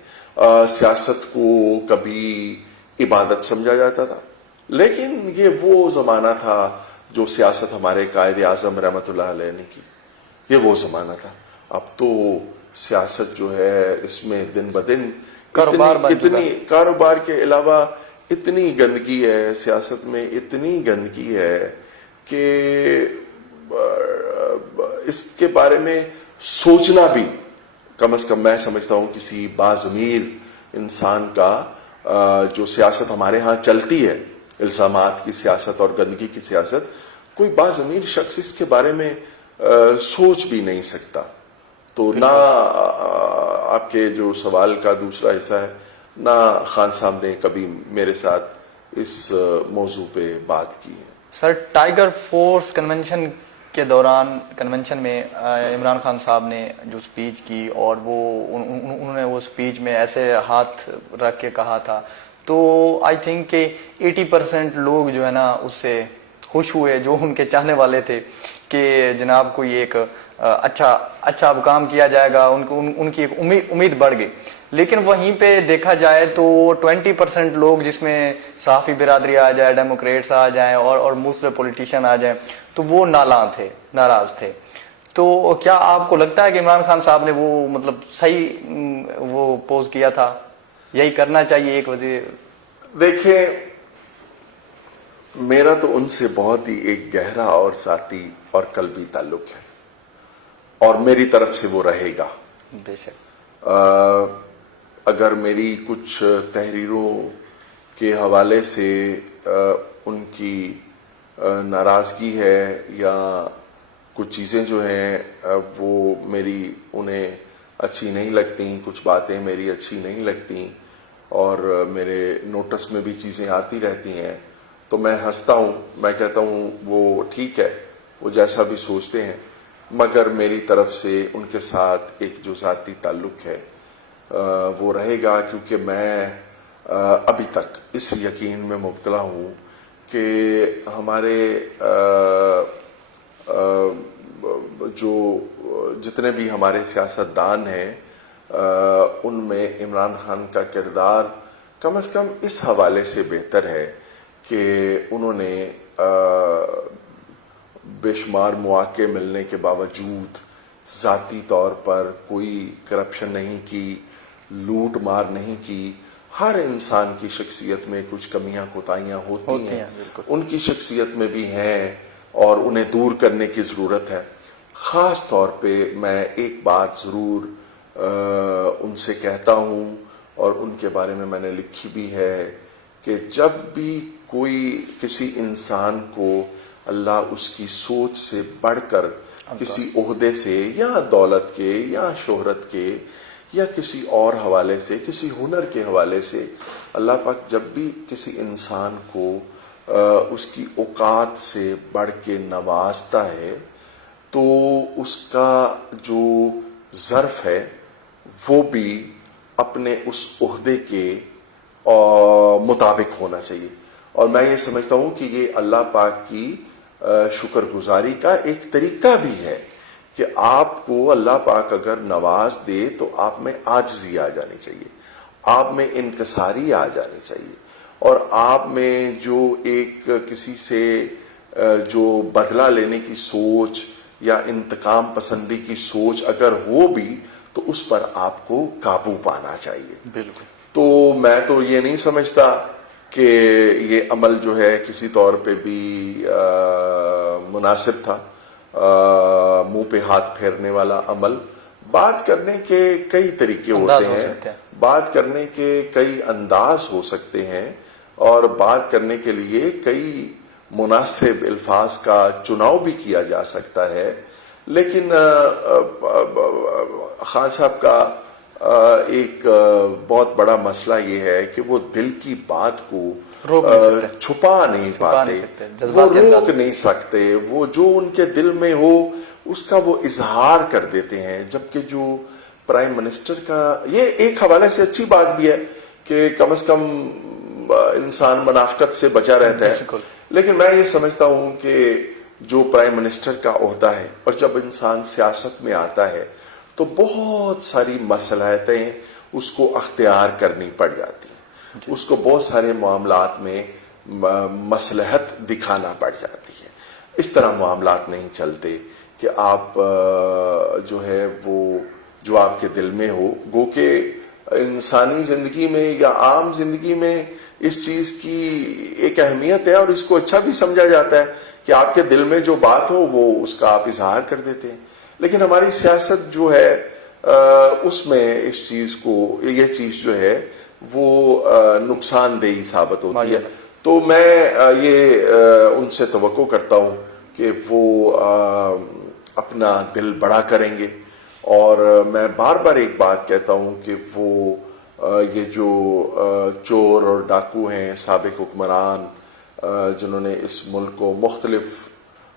سیاست کو کبھی عبادت سمجھا جاتا تھا، لیکن یہ وہ زمانہ تھا جو سیاست ہمارے قائد اعظم رحمت اللہ علیہ نے کی، یہ وہ زمانہ تھا۔ اب تو سیاست جو ہے اس میں دن بدن کاروبار کے علاوہ اتنی گندگی ہے، سیاست میں اتنی گندگی ہے کہ اس کے بارے میں سوچنا بھی کم از کم میں سمجھتا ہوں کسی باضمیر انسان کا جو سیاست ہمارے ہاں چلتی ہے الزامات کی سیاست اور گندگی کی سیاست، کوئی باضمیر شخص اس کے بارے میں سوچ بھی نہیں سکتا. تو نہ آپ کے جو سوال کا دوسرا حصہ ہے، نہ خان صاحب نے کبھی میرے ساتھ اس موضوع پہ بات کی ہے. سر، ٹائیگر فورس کنونشن کے دوران کنونشن میں عمران خان صاحب نے جو سپیچ کی، اور وہ انہوں نے وہ سپیچ میں ایسے ہاتھ رکھ کے کہا تھا، تو آئی تھنک کہ 80% لوگ جو ہے نا اس سے خوش ہوئے، جو ان کے چاہنے والے تھے کہ جناب کوئی ایک اچھا اب کام کیا جائے گا، ان کی ایک امید بڑھ گئی. لیکن وہیں پہ دیکھا جائے تو 20% لوگ، جس میں صحافی برادری آ جائے، ڈیموکریٹس آ جائیں اور مختلف پولیٹیشین آ جائیں، تو وہ ناراض تھے. تو کیا آپ کو لگتا ہے کہ عمران خان صاحب نے وہ مطلب صحیح وہ پوز کیا تھا؟ یہی کرنا چاہیے ایک وزیر؟ دیکھیں، میرا تو ان سے بہت ہی ایک گہرا اور ذاتی اور قلبی تعلق ہے، اور میری طرف سے وہ رہے گا. بے شک. اگر میری کچھ تحریروں کے حوالے سے ان کی ناراضگی ہے، یا کچھ چیزیں جو ہیں وہ انہیں اچھی نہیں لگتی، کچھ باتیں میری اچھی نہیں لگتی، اور میرے نوٹس میں بھی چیزیں آتی رہتی ہیں، تو میں ہنستا ہوں. میں کہتا ہوں وہ ٹھیک ہے، وہ جیسا بھی سوچتے ہیں، مگر میری طرف سے ان کے ساتھ ایک جو ذاتی تعلق ہے وہ رہے گا. کیونکہ میں ابھی تک اس یقین میں مبتلا ہوں کہ ہمارے جو جتنے بھی ہمارے سیاستدان ہیں، ان میں عمران خان کا کردار کم از کم اس حوالے سے بہتر ہے کہ انہوں نے بے شمار مواقع ملنے کے باوجود ذاتی طور پر کوئی کرپشن نہیں کی، لوٹ مار نہیں کی. ہر انسان کی شخصیت میں کچھ کمیاں کوتاہیاں ہوتی ہیں، ان کی شخصیت میں بھی ہیں، اور انہیں دور کرنے کی ضرورت ہے. خاص طور پہ میں ایک بات ضرور ان سے کہتا ہوں، اور ان کے بارے میں نے لکھی بھی ہے، کہ جب بھی کوئی کسی انسان کو اللہ اس کی سوچ سے بڑھ کر کسی عہدے سے یا دولت کے یا شہرت کے یا کسی اور حوالے سے، کسی ہنر کے حوالے سے، اللہ پاک جب بھی کسی انسان کو اس کی اوقات سے بڑھ کے نوازتا ہے، تو اس کا جو ظرف ہے وہ بھی اپنے اس عہدے کے مطابق ہونا چاہیے. اور میں یہ سمجھتا ہوں کہ یہ اللہ پاک کی شکر گزاری کا ایک طریقہ بھی ہے، کہ آپ کو اللہ پاک اگر نواز دے تو آپ میں عاجزی آ جانی چاہیے، آپ میں انکساری آ جانی چاہیے، اور آپ میں جو ایک کسی سے جو بدلہ لینے کی سوچ یا انتقام پسندی کی سوچ اگر ہو بھی، تو اس پر آپ کو قابو پانا چاہیے. بالکل. تو میں تو یہ نہیں سمجھتا کہ یہ عمل جو ہے کسی طور پہ بھی مناسب تھا، منہ پہ ہاتھ پھیرنے والا عمل. بات کرنے کے کئی طریقے ہوتے ہیں، بات کرنے کے کئی انداز ہو سکتے ہیں، اور بات کرنے کے لیے کئی مناسب الفاظ کا چناؤ بھی کیا جا سکتا ہے. لیکن خان صاحب کا ایک بہت بڑا مسئلہ یہ ہے کہ وہ دل کی بات کو چھپا نہیں پاتے، وہ روک نہیں سکتے، وہ جو ان کے دل میں ہو اس کا وہ اظہار کر دیتے ہیں. جبکہ جو پرائم منسٹر کا، یہ ایک حوالے سے اچھی بات بھی ہے کہ کم از کم انسان منافقت سے بچا رہتا ہے. لیکن میں یہ سمجھتا ہوں کہ جو پرائم منسٹر کا عہدہ ہے، اور جب انسان سیاست میں آتا ہے تو بہت ساری مصلحتیں اس کو اختیار کرنی پڑ جاتی ہیں، اس کو بہت سارے معاملات میں مصلحت دکھانا پڑ جاتی ہے. اس طرح معاملات نہیں چلتے کہ آپ جو ہے وہ جو آپ کے دل میں ہو. گو کہ انسانی زندگی میں یا عام زندگی میں اس چیز کی ایک اہمیت ہے، اور اس کو اچھا بھی سمجھا جاتا ہے کہ آپ کے دل میں جو بات ہو وہ اس کا آپ اظہار کر دیتے ہیں. لیکن ہماری سیاست جو ہے اس میں اس چیز کو، یہ چیز جو ہے وہ نقصان دہ ثابت ہوتی ہے. تو میں یہ ان سے توقع کرتا ہوں کہ وہ اپنا دل بڑا کریں گے. اور میں بار بار ایک بات کہتا ہوں کہ وہ یہ جو چور اور ڈاکو ہیں، سابق حکمران جنہوں نے اس ملک کو مختلف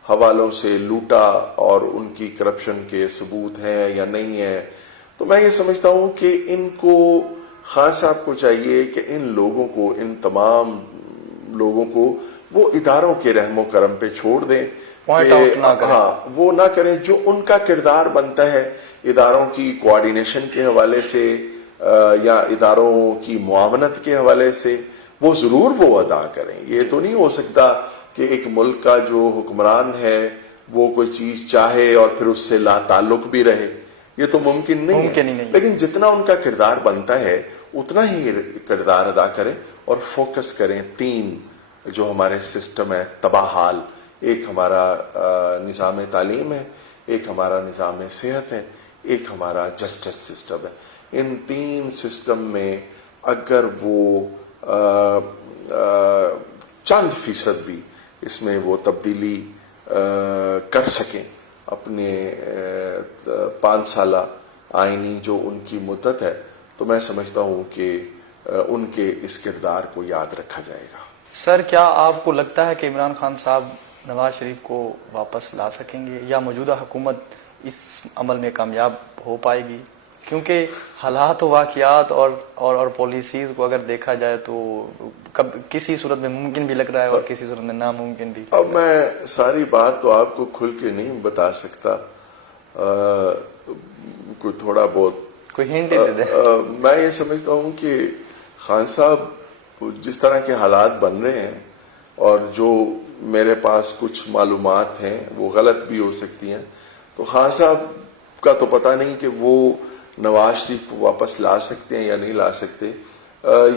حوالوں سے لوٹا اور ان کی کرپشن کے ثبوت ہیں یا نہیں ہیں، تو میں یہ سمجھتا ہوں کہ ان کو، خان صاحب کو چاہیے کہ ان لوگوں کو، ان تمام لوگوں کو وہ اداروں کے رحم و کرم پہ چھوڑ دیں. پوائنٹ آؤٹ نہ کریں. ہاں، وہ نہ کریں. جو ان کا کردار بنتا ہے اداروں کی کوآرڈینیشن کے حوالے سے یا اداروں کی معاونت کے حوالے سے، وہ ضرور وہ ادا کریں. یہ تو نہیں ہو سکتا کہ ایک ملک کا جو حکمران ہے وہ کوئی چیز چاہے اور پھر اس سے لا تعلق بھی رہے. یہ تو ممکن نہیں ہے. لیکن جتنا ان کا کردار بنتا ہے اتنا ہی کردار ادا کریں اور فوکس کریں. 3 جو ہمارے سسٹم ہے تباہ حال، ایک ہمارا نظام تعلیم ہے، ایک ہمارا نظام صحت ہے، ایک ہمارا جسٹس سسٹم ہے. ان 3 سسٹم میں اگر وہ چند فیصد بھی اس میں وہ تبدیلی کر سکیں اپنے 5 سالہ آئینی جو ان کی مدت ہے، تو میں سمجھتا ہوں کہ ان کے اس کردار کو یاد رکھا جائے گا. سر، کیا آپ کو لگتا ہے کہ عمران خان صاحب نواز شریف کو واپس لا سکیں گے یا موجودہ حکومت اس عمل میں کامیاب ہو پائے گی؟ کیونکہ حالات و واقعات اور پالیسیز کو اگر دیکھا جائے تو کسی صورت میں ممکن بھی لگ رہا ہے اور کسی صورت میں ناممکن بھی. اب میں ساری بات تو آپ کو کھل کے نہیں بتا سکتا، کوئی تھوڑا بہت کوئی ہنٹ دے دیں. میں یہ سمجھتا ہوں کہ خان صاحب جس طرح کے حالات بن رہے ہیں، اور جو میرے پاس کچھ معلومات ہیں وہ غلط بھی ہو سکتی ہیں، تو خان صاحب کا تو پتہ نہیں کہ وہ نواز شریف کو واپس لا سکتے ہیں یا نہیں لا سکتے.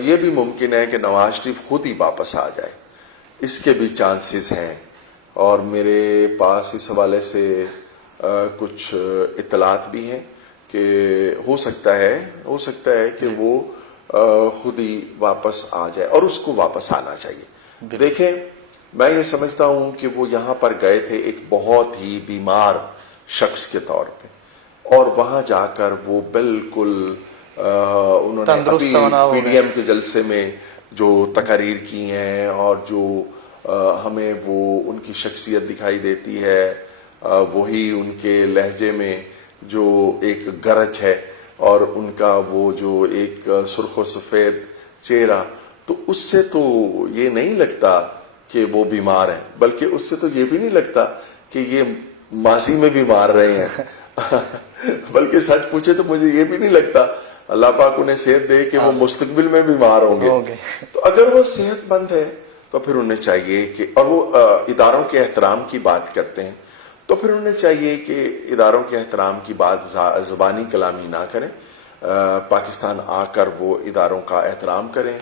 یہ بھی ممکن ہے کہ نواز شریف خود ہی واپس آ جائے، اس کے بھی چانسز ہیں. اور میرے پاس اس حوالے سے کچھ اطلاعات بھی ہیں کہ ہو سکتا ہے کہ وہ خود ہی واپس آ جائے، اور اس کو واپس آنا چاہیے. دیکھیں، میں یہ سمجھتا ہوں کہ وہ یہاں پر گئے تھے ایک بہت ہی بیمار شخص کے طور پہ، اور وہاں جا کر وہ بالکل انہوں نے ابھی پی ڈی ایم کے جلسے میں جو تقاریر کی ہیں اور جو ہمیں وہ ان کی شخصیت دکھائی دیتی ہے، وہی ان کے لہجے میں جو ایک گرج ہے اور ان کا وہ جو ایک سرخ و سفید چہرہ، تو اس سے تو یہ نہیں لگتا کہ وہ بیمار ہیں، بلکہ اس سے تو یہ بھی نہیں لگتا کہ یہ ماضی میں بیمار رہے ہیں. بلکہ سچ پوچھے تو مجھے یہ بھی نہیں لگتا، اللہ پاک انہیں صحت دے، کہ وہ مستقبل میں بیمار ہوں گے. تو اگر وہ صحت مند ہے تو پھر انہیں چاہیے کہ، اور وہ اداروں کے احترام کی بات کرتے ہیں، تو پھر انہیں چاہیے کہ اداروں کے احترام کی بات زبانی کلامی نہ کریں، پاکستان آ کر وہ اداروں کا احترام کریں،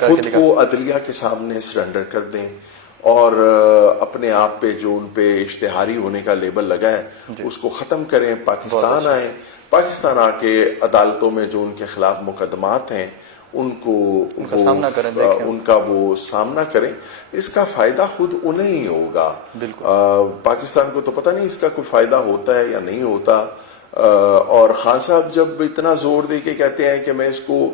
خود کو عدلیہ کے سامنے سرنڈر کر دیں، اور اپنے آپ پہ جو ان پہ اشتہاری ہونے کا لیبل لگا ہے اس کو ختم کریں. پاکستان آئیں، پاکستان آ کے عدالتوں میں جو ان کے خلاف مقدمات ہیں ان کا وہ سامنا کریں. اس کا فائدہ خود انہیں ہی ہوگا. پاکستان کو تو پتہ نہیں اس کا کوئی فائدہ ہوتا ہے یا نہیں ہوتا. اور خان صاحب جب اتنا زور دے کے کہتے ہیں کہ میں اس کو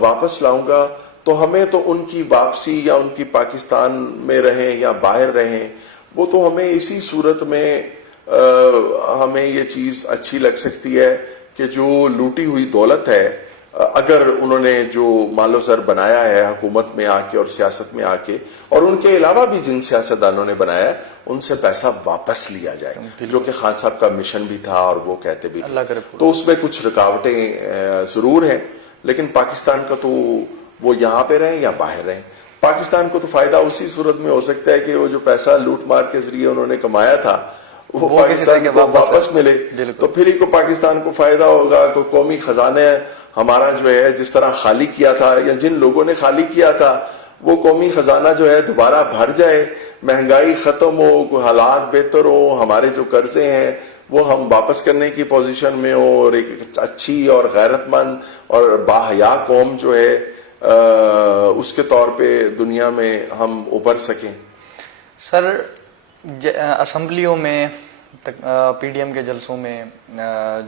واپس لاؤں گا، تو ہمیں تو ان کی واپسی یا ان کی پاکستان میں رہیں یا باہر رہیں، وہ تو ہمیں اسی صورت میں ہمیں یہ چیز اچھی لگ سکتی ہے کہ جو لوٹی ہوئی دولت ہے، اگر انہوں نے جو مال و زر بنایا ہے حکومت میں آ کے اور سیاست میں آ کے، اور ان کے علاوہ بھی جن سیاستدانوں نے بنایا ہے، ان سے پیسہ واپس لیا جائے، جو کہ خان صاحب کا مشن بھی تھا اور وہ کہتے بھی تھے. تو اس میں کچھ رکاوٹیں ضرور ہیں، لیکن پاکستان کا تو وہ یہاں پہ رہیں یا باہر رہیں، پاکستان کو تو فائدہ اسی صورت میں ہو سکتا ہے کہ وہ جو پیسہ لوٹ مار کے ذریعے انہوں نے کمایا تھا وہ پاکستان کو واپس ملے. تو پھر ہی کو پاکستان کو فائدہ ہوگا. کو قومی خزانہ ہمارا جو ہے جس طرح خالی کیا تھا، یا جن لوگوں نے خالی کیا تھا، وہ قومی خزانہ جو ہے دوبارہ بھر جائے، مہنگائی ختم ہو، حالات بہتر ہو، ہمارے جو قرضے ہیں وہ ہم واپس کرنے کی پوزیشن میں ہو، اور ایک اچھی اور غیرت مند اور باحیا قوم جو ہے اس کے طور پہ دنیا میں ہم ابھر سکیں؟ سر اسمبلیوں میں پی ڈی ایم کے جلسوں میں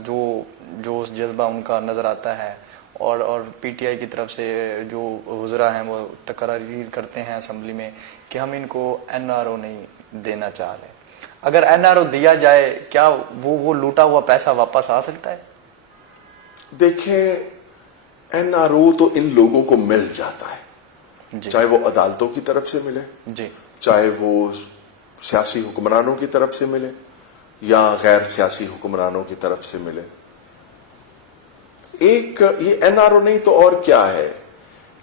جو جذبہ ان کا نظر آتا ہے اور پی ٹی آئی کی طرف سے جو وزراء ہیں وہ تقاریر کرتے ہیں اسمبلی میں کہ ہم ان کو این آر او نہیں دینا چاہ رہے. اگر این آر او دیا جائے کیا وہ لوٹا ہوا پیسہ واپس آ سکتا ہے؟ دیکھیں این آر او تو ان لوگوں کو مل جاتا ہے، چاہے وہ عدالتوں کی طرف سے ملے، چاہے وہ سیاسی حکمرانوں کی طرف سے ملے یا غیر سیاسی حکمرانوں کی طرف سے ملے. ایک یہ این آر او نہیں تو اور کیا ہے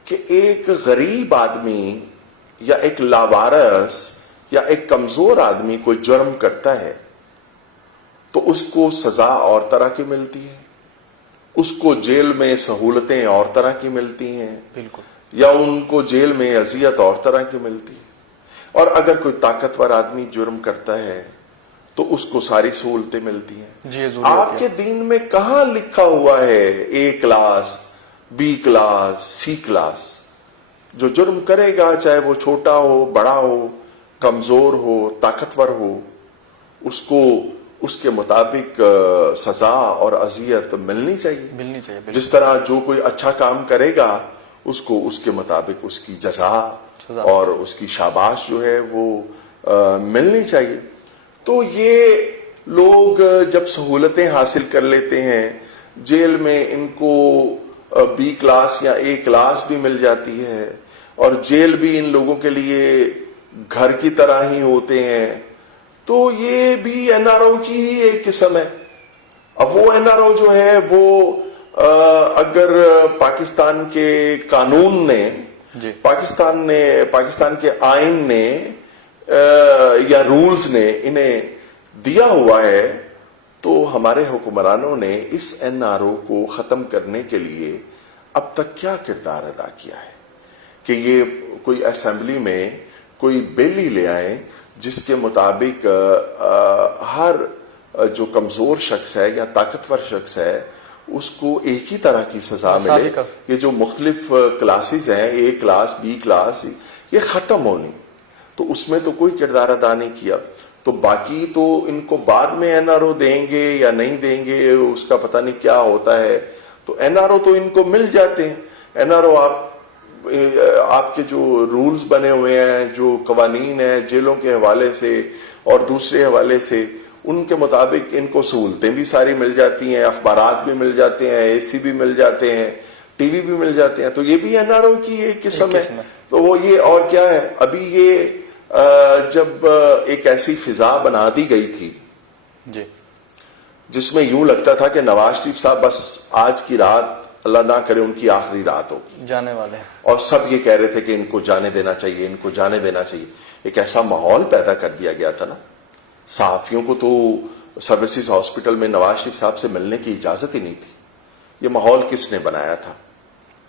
کہ ایک غریب آدمی یا ایک لاوارث یا ایک کمزور آدمی کوئی جرم کرتا ہے تو اس کو سزا اور طرح کی ملتی ہے، اس کو جیل میں سہولتیں اور طرح کی ملتی ہیں، بالکل، یا ان کو جیل میں اذیت اور طرح کی ملتی ہے. اور اگر کوئی طاقتور آدمی جرم کرتا ہے تو اس کو ساری سہولتیں ملتی ہیں. آپ کے دین میں کہاں لکھا ہوا ہے A class, B class, C class? جو جرم کرے گا چاہے وہ چھوٹا ہو، بڑا ہو، کمزور ہو، طاقتور ہو، اس کو اس کے مطابق سزا اور اذیت ملنی چاہیے. جس طرح جو کوئی اچھا کام کرے گا اس کو اس کے مطابق اس کی جزا اور اس کی شاباش جو ہے وہ ملنی چاہیے. تو یہ لوگ جب سہولتیں حاصل کر لیتے ہیں، جیل میں ان کو بی کلاس یا اے کلاس بھی مل جاتی ہے اور جیل بھی ان لوگوں کے لیے گھر کی طرح ہی ہوتے ہیں، تو یہ بھی این آر او کی ہی ایک قسم ہے. اب وہ این آر او جو ہے وہ اگر پاکستان کے قانون نے، پاکستان کے آئین نے یا رولز نے انہیں دیا ہوا ہے تو ہمارے حکمرانوں نے اس این آر او کو ختم کرنے کے لیے اب تک کیا کردار ادا کیا ہے کہ یہ کوئی اسمبلی میں کوئی بل ہی لے آئیں جس کے مطابق ہر جو کمزور شخص ہے یا طاقتور شخص ہے اس کو ایک ہی طرح کی سزا ملے. یہ جو مختلف کلاسز ہیں، اے کلاس، بی کلاس، یہ ختم ہونی، تو اس میں تو کوئی کردار ادا نہیں کیا. تو باقی تو ان کو بعد میں این آر او دیں گے یا نہیں دیں گے اس کا پتہ نہیں کیا ہوتا ہے. تو این آر او تو ان کو مل جاتے ہیں. این آر او آپ کے جو رولز بنے ہوئے ہیں، جو قوانین ہیں جیلوں کے حوالے سے اور دوسرے حوالے سے، ان کے مطابق ان کو سہولتیں بھی ساری مل جاتی ہیں، اخبارات بھی مل جاتے ہیں، اے سی بھی مل جاتے ہیں، ٹی وی بھی مل جاتے ہیں. تو یہ بھی این آر او کی ایک قسم ہے. تو وہ یہ اور کیا ہے، ابھی یہ جب ایک ایسی فضا بنا دی گئی تھی جس میں یوں لگتا تھا کہ نواز شریف صاحب بس آج کی رات اللہ نہ کرے ان کی آخری رات ہوگی، جانے والے ہیں، اور سب یہ کہہ رہے تھے کہ ان کو جانے دینا چاہیے، ان کو جانے دینا چاہیے. ایک ایسا ماحول پیدا کر دیا گیا تھا نا. صحافیوں کو تو سروسز ہاسپٹل میں نواز شریف صاحب سے ملنے کی اجازت ہی نہیں تھی. یہ ماحول کس نے بنایا تھا؟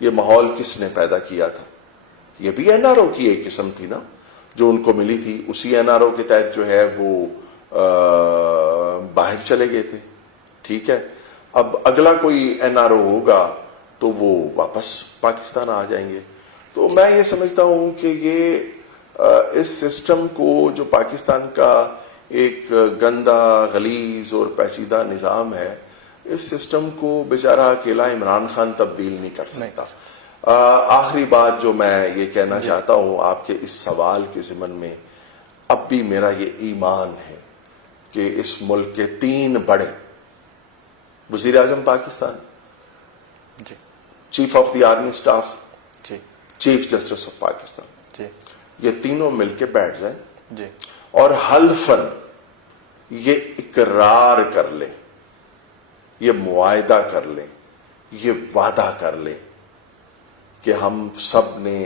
یہ ماحول کس نے پیدا کیا تھا؟ یہ بھی این آر او کی ایک قسم تھی نا جو ان کو ملی تھی. اسی این آر او کے تحت جو ہے وہ باہر چلے گئے تھے. ٹھیک ہے، اب اگلا کوئی این آر او ہوگا تو وہ واپس پاکستان آ جائیں گے. تو میں یہ سمجھتا ہوں کہ یہ اس سسٹم کو جو پاکستان کا ایک گندا، غلیظ اور پیچیدہ نظام ہے، اس سسٹم کو بیچارہ اکیلا عمران خان تبدیل نہیں کر سکتا. آخری بات جو میں یہ کہنا چاہتا ہوں آپ کے اس سوال کے ضمن میں، اب بھی میرا یہ ایمان ہے کہ اس ملک کے 3 بڑے، وزیر اعظم Pakistan, chief of the army staff, chief justice of Pakistan, یہ تینوں مل کے بیٹھ جائیں اور حلفاً یہ اقرار کر لیں، یہ معاہدہ کر لیں، یہ وعدہ کر لیں کہ ہم سب نے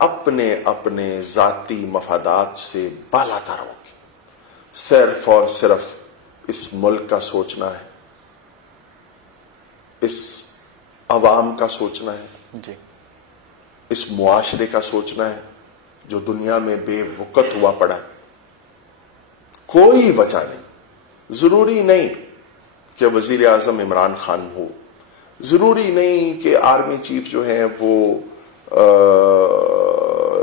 اپنے اپنے ذاتی مفادات سے بالاتر ہو کے صرف اور صرف اس ملک کا سوچنا ہے، اس عوام کا سوچنا ہے، اس معاشرے کا سوچنا ہے جو دنیا میں بے وقت ہوا پڑا ہے. کوئی وجہ نہیں، ضروری نہیں کہ وزیر اعظم عمران خان ہو، ضروری نہیں کہ آرمی چیف جو ہیں وہ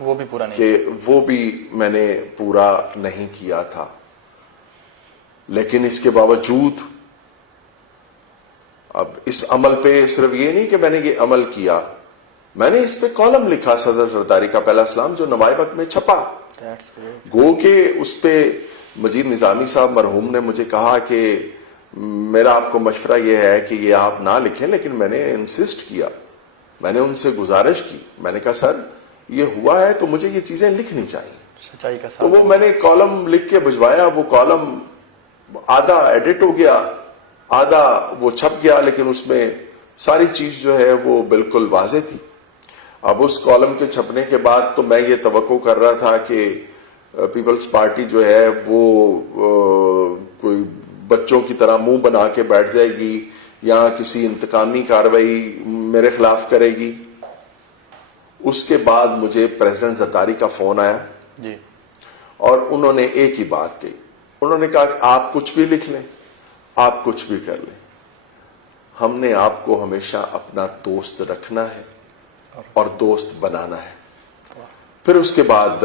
وہ بھی پورا نہیں کہ وہ بھی میں نے پورا نہیں کیا تھا. لیکن اس کے باوجود اب اس عمل پہ صرف یہ نہیں کہ میں نے یہ عمل کیا, میں نے اس پہ کالم لکھا صدر زرداری کا پہلا اسلام جو نوائے وقت میں چھپا. گو کہ اس پہ مجید نظامی صاحب مرحوم نے مجھے کہا کہ میرا آپ کو مشورہ یہ ہے کہ یہ آپ نہ لکھیں, لیکن میں نے انسسٹ کیا, میں نے ان سے گزارش کی, میں نے کہا سر یہ ہوا ہے تو مجھے یہ چیزیں لکھنی چاہیے. سچائی کا تو وہ میں نے کالم لکھ کے بھجوایا, وہ کالم آدھا ایڈٹ ہو گیا, آدھا وہ چھپ گیا, لیکن اس میں ساری چیز جو ہے وہ بالکل واضح تھی. اب اس کالم کے چھپنے کے بعد تو میں یہ توقع کر رہا تھا کہ پیپلز پارٹی جو ہے وہ کوئی بچوں کی طرح منہ بنا کے بیٹھ جائے گی یا کسی انتقامی کارروائی میرے خلاف کرے گی. اس کے بعد مجھے پریزیڈنٹ زرداری کا فون آیا جی, اور انہوں نے ایک ہی بات کہی. انہوں نے کہا کہ آپ کچھ بھی لکھ لیں, آپ کچھ بھی کر لیں, ہم نے آپ کو ہمیشہ اپنا دوست رکھنا ہے اور دوست بنانا ہے. پھر اس کے بعد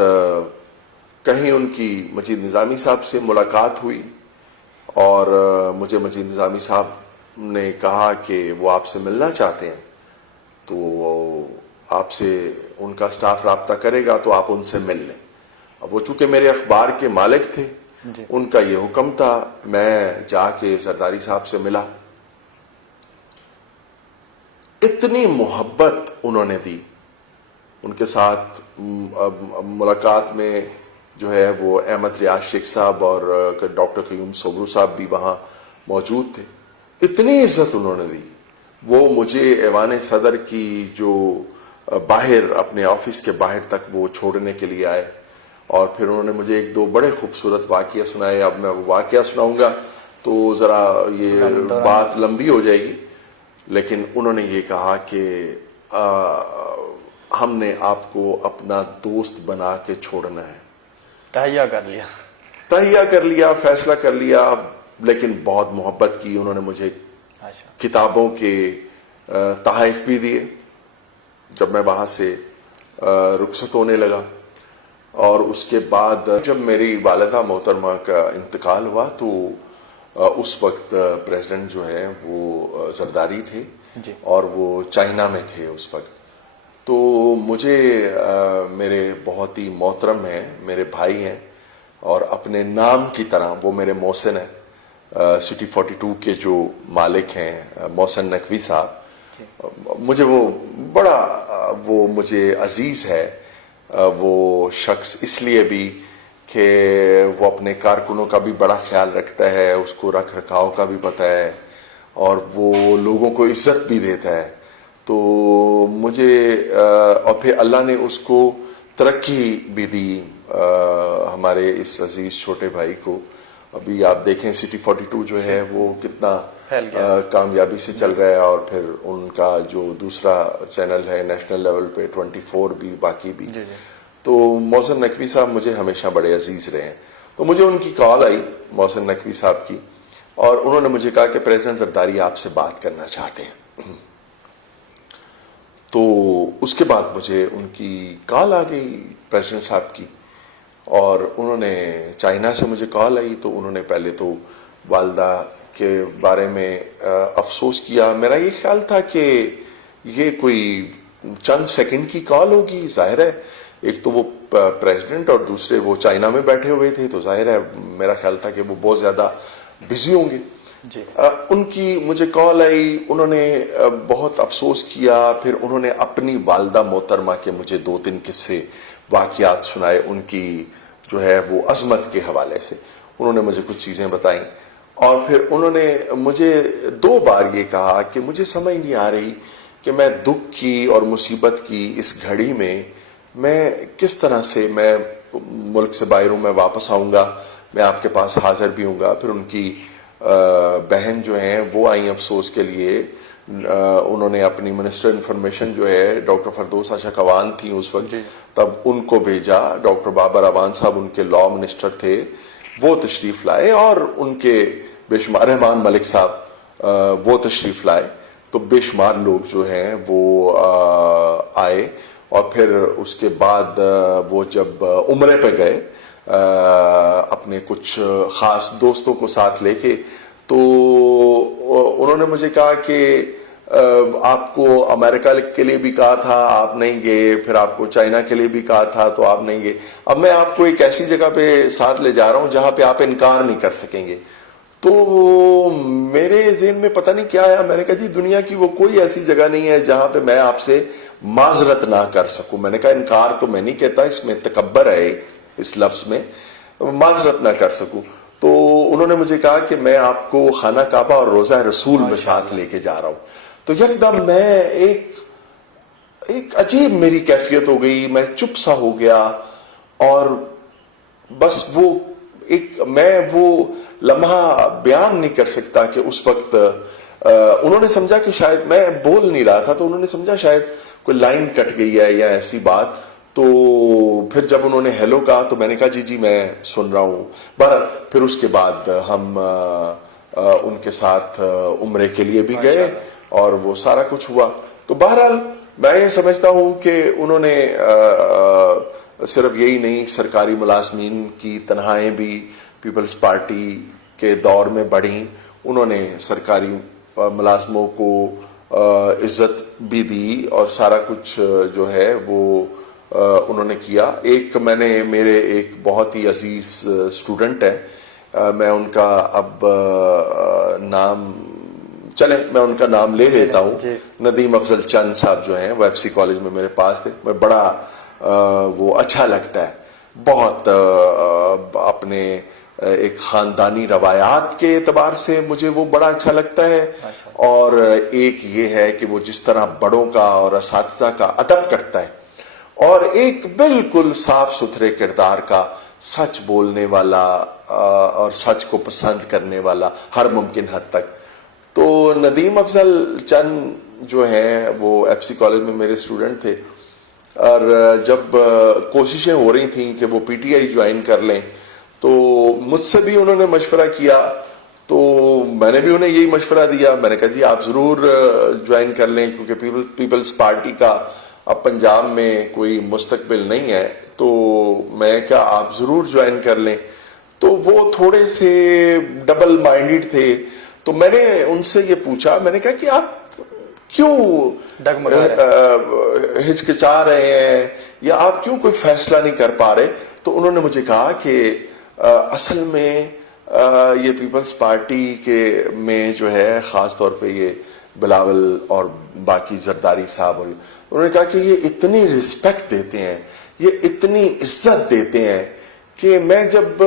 کہیں ان کی مجید نظامی صاحب سے ملاقات ہوئی اور مجھے مجید نظامی صاحب نے کہا کہ وہ آپ سے ملنا چاہتے ہیں, تو آپ سے ان کا سٹاف رابطہ کرے گا تو آپ ان سے مل لیں. اب وہ چونکہ میرے اخبار کے مالک تھے, ان کا یہ حکم تھا, میں جا کے زرداری صاحب سے ملا. اتنی محبت انہوں نے دی. ان کے ساتھ ملاقات میں جو ہے وہ احمد ریاض شیخ صاحب اور ڈاکٹر قیوم سوگرو صاحب بھی وہاں موجود تھے. اتنی عزت انہوں نے دی. وہ مجھے ایوان صدر کی جو باہر اپنے آفس کے باہر تک وہ چھوڑنے کے لیے آئے, اور پھر انہوں نے مجھے ایک دو بڑے خوبصورت واقعہ سنائے. اب میں وہ واقعہ سناؤں گا تو ذرا یہ بات لمبی ہو جائے گی, لیکن انہوں نے یہ کہا کہ ہم نے آپ کو اپنا دوست بنا کے چھوڑنا ہے. تہیہ کر لیا, فیصلہ کر لیا, لیکن بہت محبت کی. انہوں نے مجھے کتابوں کے تحائف بھی دیے جب میں وہاں سے رخصت ہونے لگا. اور اس کے بعد جب میری والدہ محترمہ کا انتقال ہوا تو اس وقت پریزیڈنٹ جو ہے وہ زرداری تھے اور وہ چائنا میں تھے اس وقت. تو مجھے میرے بہت ہی محترم ہیں, میرے بھائی ہیں, اور اپنے نام کی طرح وہ میرے محسن ہیں, سٹی 42 کے جو مالک ہیں محسن نقوی صاحب. مجھے وہ بڑا وہ مجھے عزیز ہے وہ شخص, اس لیے بھی کہ وہ اپنے کارکنوں کا بھی بڑا خیال رکھتا ہے, اس کو رکھ رکھاؤ کا بھی پتہ ہے, اور وہ لوگوں کو عزت بھی دیتا ہے. تو مجھے اور پھر اللہ نے اس کو ترقی بھی دی ہمارے اس عزیز چھوٹے بھائی کو. ابھی آپ دیکھیں سٹی 42 جو ہے وہ کتنا کامیابی سے چل رہا ہے, اور پھر ان کا جو دوسرا چینل ہے نیشنل لیول پہ 24 بھی, باقی بھی. تو محسن نقوی صاحب مجھے ہمیشہ بڑے عزیز رہے ہیں. تو مجھے ان کی کال آئی محسن نقوی صاحب کی, اور انہوں نے مجھے کہا کہ پریزیڈنٹ زرداری آپ سے بات کرنا چاہتے ہیں. تو اس کے بعد مجھے ان کی کال آ گئی پریزیڈنٹ صاحب کی, اور انہوں نے چائنا سے مجھے کال آئی. تو انہوں نے پہلے تو والدہ کے بارے میں افسوس کیا. میرا یہ خیال تھا کہ یہ کوئی چند سیکنڈ کی کال ہوگی, ظاہر ہے ایک تو وہ پریزیڈنٹ اور دوسرے وہ چائنا میں بیٹھے ہوئے تھے, تو ظاہر ہے میرا خیال تھا کہ وہ بہت زیادہ بزی ہوں گے. ان کی مجھے کال آئی, انہوں نے بہت افسوس کیا. پھر انہوں نے اپنی والدہ محترمہ کے مجھے 2-3 قصے واقعات سنائے, ان کی جو ہے وہ عظمت کے حوالے سے انہوں نے مجھے کچھ چیزیں بتائیں. اور پھر انہوں نے مجھے 2 بار یہ کہا کہ مجھے سمجھ نہیں آ رہی کہ میں دکھ کی اور مصیبت کی اس گھڑی میں کس طرح سے میں ملک سے باہر ہوں, میں واپس آؤں گا, میں آپ کے پاس حاضر بھی ہوں گا. پھر ان کی بہن جو ہیں وہ آئیں افسوس کے لیے. انہوں نے اپنی منسٹر انفارمیشن جو ہے ڈاکٹر فردوس آشا کوان تھیں اس وقت, تب ان کو بھیجا. ڈاکٹر بابر اوان صاحب ان کے لاء منسٹر تھے, وہ تشریف لائے, اور ان کے بے شمار رحمان ملک صاحب وہ تشریف لائے. تو بے شمار لوگ جو ہیں وہ آئے, اور پھر اس کے بعد وہ جب عمرے پہ گئے اپنے کچھ خاص دوستوں کو ساتھ لے کے, تو انہوں نے مجھے کہا کہ آپ کو امریکہ کے لیے بھی کہا تھا, آپ نہیں گئے, پھر آپ کو چائنا کے لیے بھی کہا تھا تو آپ نہیں گئے, اب میں آپ کو ایک ایسی جگہ پہ ساتھ لے جا رہا ہوں جہاں پہ آپ انکار نہیں کر سکیں گے. تو میرے ذہن میں پتہ نہیں کیا آیا, میں نے کہا جی دنیا کی وہ کوئی ایسی جگہ نہیں ہے جہاں پہ میں آپ سے معذرت نہ کر سکوں. میں نے کہا انکار تو میں نہیں کہتا, اس میں تکبر ہے اس لفظ میں, معذرت نہ کر سکوں. تو انہوں نے مجھے کہا کہ میں آپ کو خانہ کعبہ اور روضہ رسول میں ساتھ لے کے جا رہا ہوں. تو یکدم میں ایک عجیب میری کیفیت ہو گئی, میں چپ سا ہو گیا, اور بس میں وہ لمحہ بیان نہیں کر سکتا کہ اس وقت انہوں نے سمجھا کہ شاید میں بول نہیں رہا تھا, تو انہوں نے سمجھا شاید کوئی لائن کٹ گئی ہے یا ایسی بات. تو پھر جب انہوں نے ہیلو کہا تو میں نے کہا جی میں سن رہا ہوں. بہرحال پھر اس کے بعد ہم ان کے ساتھ عمرے کے لیے بھی گئے اور وہ سارا کچھ ہوا. تو بہرحال میں یہ سمجھتا ہوں کہ انہوں نے صرف یہی نہیں, سرکاری ملازمین کی تنہائیں بھی پیپلز پارٹی کے دور میں بڑھیں. انہوں نے سرکاری ملازموں کو عزت بھی دی اور سارا کچھ جو ہے وہ انہوں نے کیا. میرے ایک بہت ہی عزیز اسٹوڈنٹ ہے, میں ان کا اب میں ان کا نام لے لیتا ہوں. ندیم افضل چند صاحب جو ہیں وہ ایف سی کالج میں میرے پاس تھے. میں بڑا وہ اچھا لگتا ہے, بہت اپنے ایک خاندانی روایات کے اعتبار سے مجھے وہ بڑا اچھا لگتا ہے. اور ایک یہ ہے کہ وہ جس طرح بڑوں کا اور اساتذہ کا ادب کرتا ہے, اور ایک بالکل صاف ستھرے کردار کا, سچ بولنے والا اور سچ کو پسند کرنے والا ہر ممکن حد تک. تو ندیم افضل چند جو ہیں وہ ایف سی کالج میں میرے اسٹوڈنٹ تھے, اور جب کوششیں ہو رہی تھیں کہ وہ پی ٹی آئی جوائن کر لیں تو مجھ سے بھی انہوں نے مشورہ کیا. تو میں نے بھی انہیں یہی مشورہ دیا, میں نے کہا جی آپ ضرور جوائن کر لیں, کیونکہ پیپلز پارٹی کا اب پنجاب میں کوئی مستقبل نہیں ہے, تو میں کیا آپ ضرور جوائن کر لیں. تو وہ تھوڑے سے ڈبل مائنڈڈ تھے. تو میں نے ان سے یہ پوچھا, میں نے کہا کہ آپ کیوں ہچکچا رہے ہیں یا آپ کیوں کوئی فیصلہ نہیں کر پا رہے. تو انہوں نے مجھے کہا کہ اصل میں یہ پیپلز پارٹی کے میں جو ہے خاص طور پہ یہ بلاول اور باقی زرداری صاحب, اور انہوں نے کہا کہ یہ اتنی رسپیکٹ دیتے ہیں, یہ اتنی عزت دیتے ہیں کہ میں جب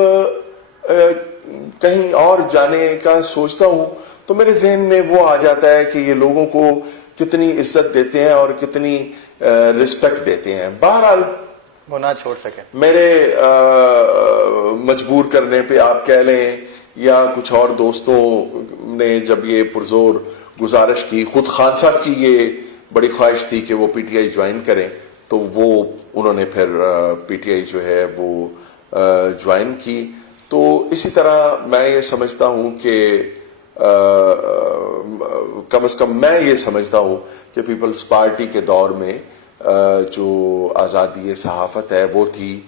کہیں اور جانے کا سوچتا ہوں تو میرے ذہن میں وہ آ جاتا ہے کہ یہ لوگوں کو کتنی عزت دیتے ہیں اور کتنی رسپیکٹ دیتے ہیں. بہرحال وہ نہ چھوڑ سکے. میرے مجبور کرنے پہ آپ کہہ لیں یا کچھ اور دوستوں نے جب یہ پرزور گزارش کی, خود خان صاحب کی یہ بڑی خواہش تھی کہ وہ پی ٹی آئی جوائن کریں, تو وہ انہوں نے پھر پی ٹی آئی جو ہے وہ جوائن کی. تو اسی طرح میں یہ سمجھتا ہوں کہ کم از کم میں یہ سمجھتا ہوں کہ پیپلز پارٹی کے دور میں جو آزادی صحافت ہے وہ تھی,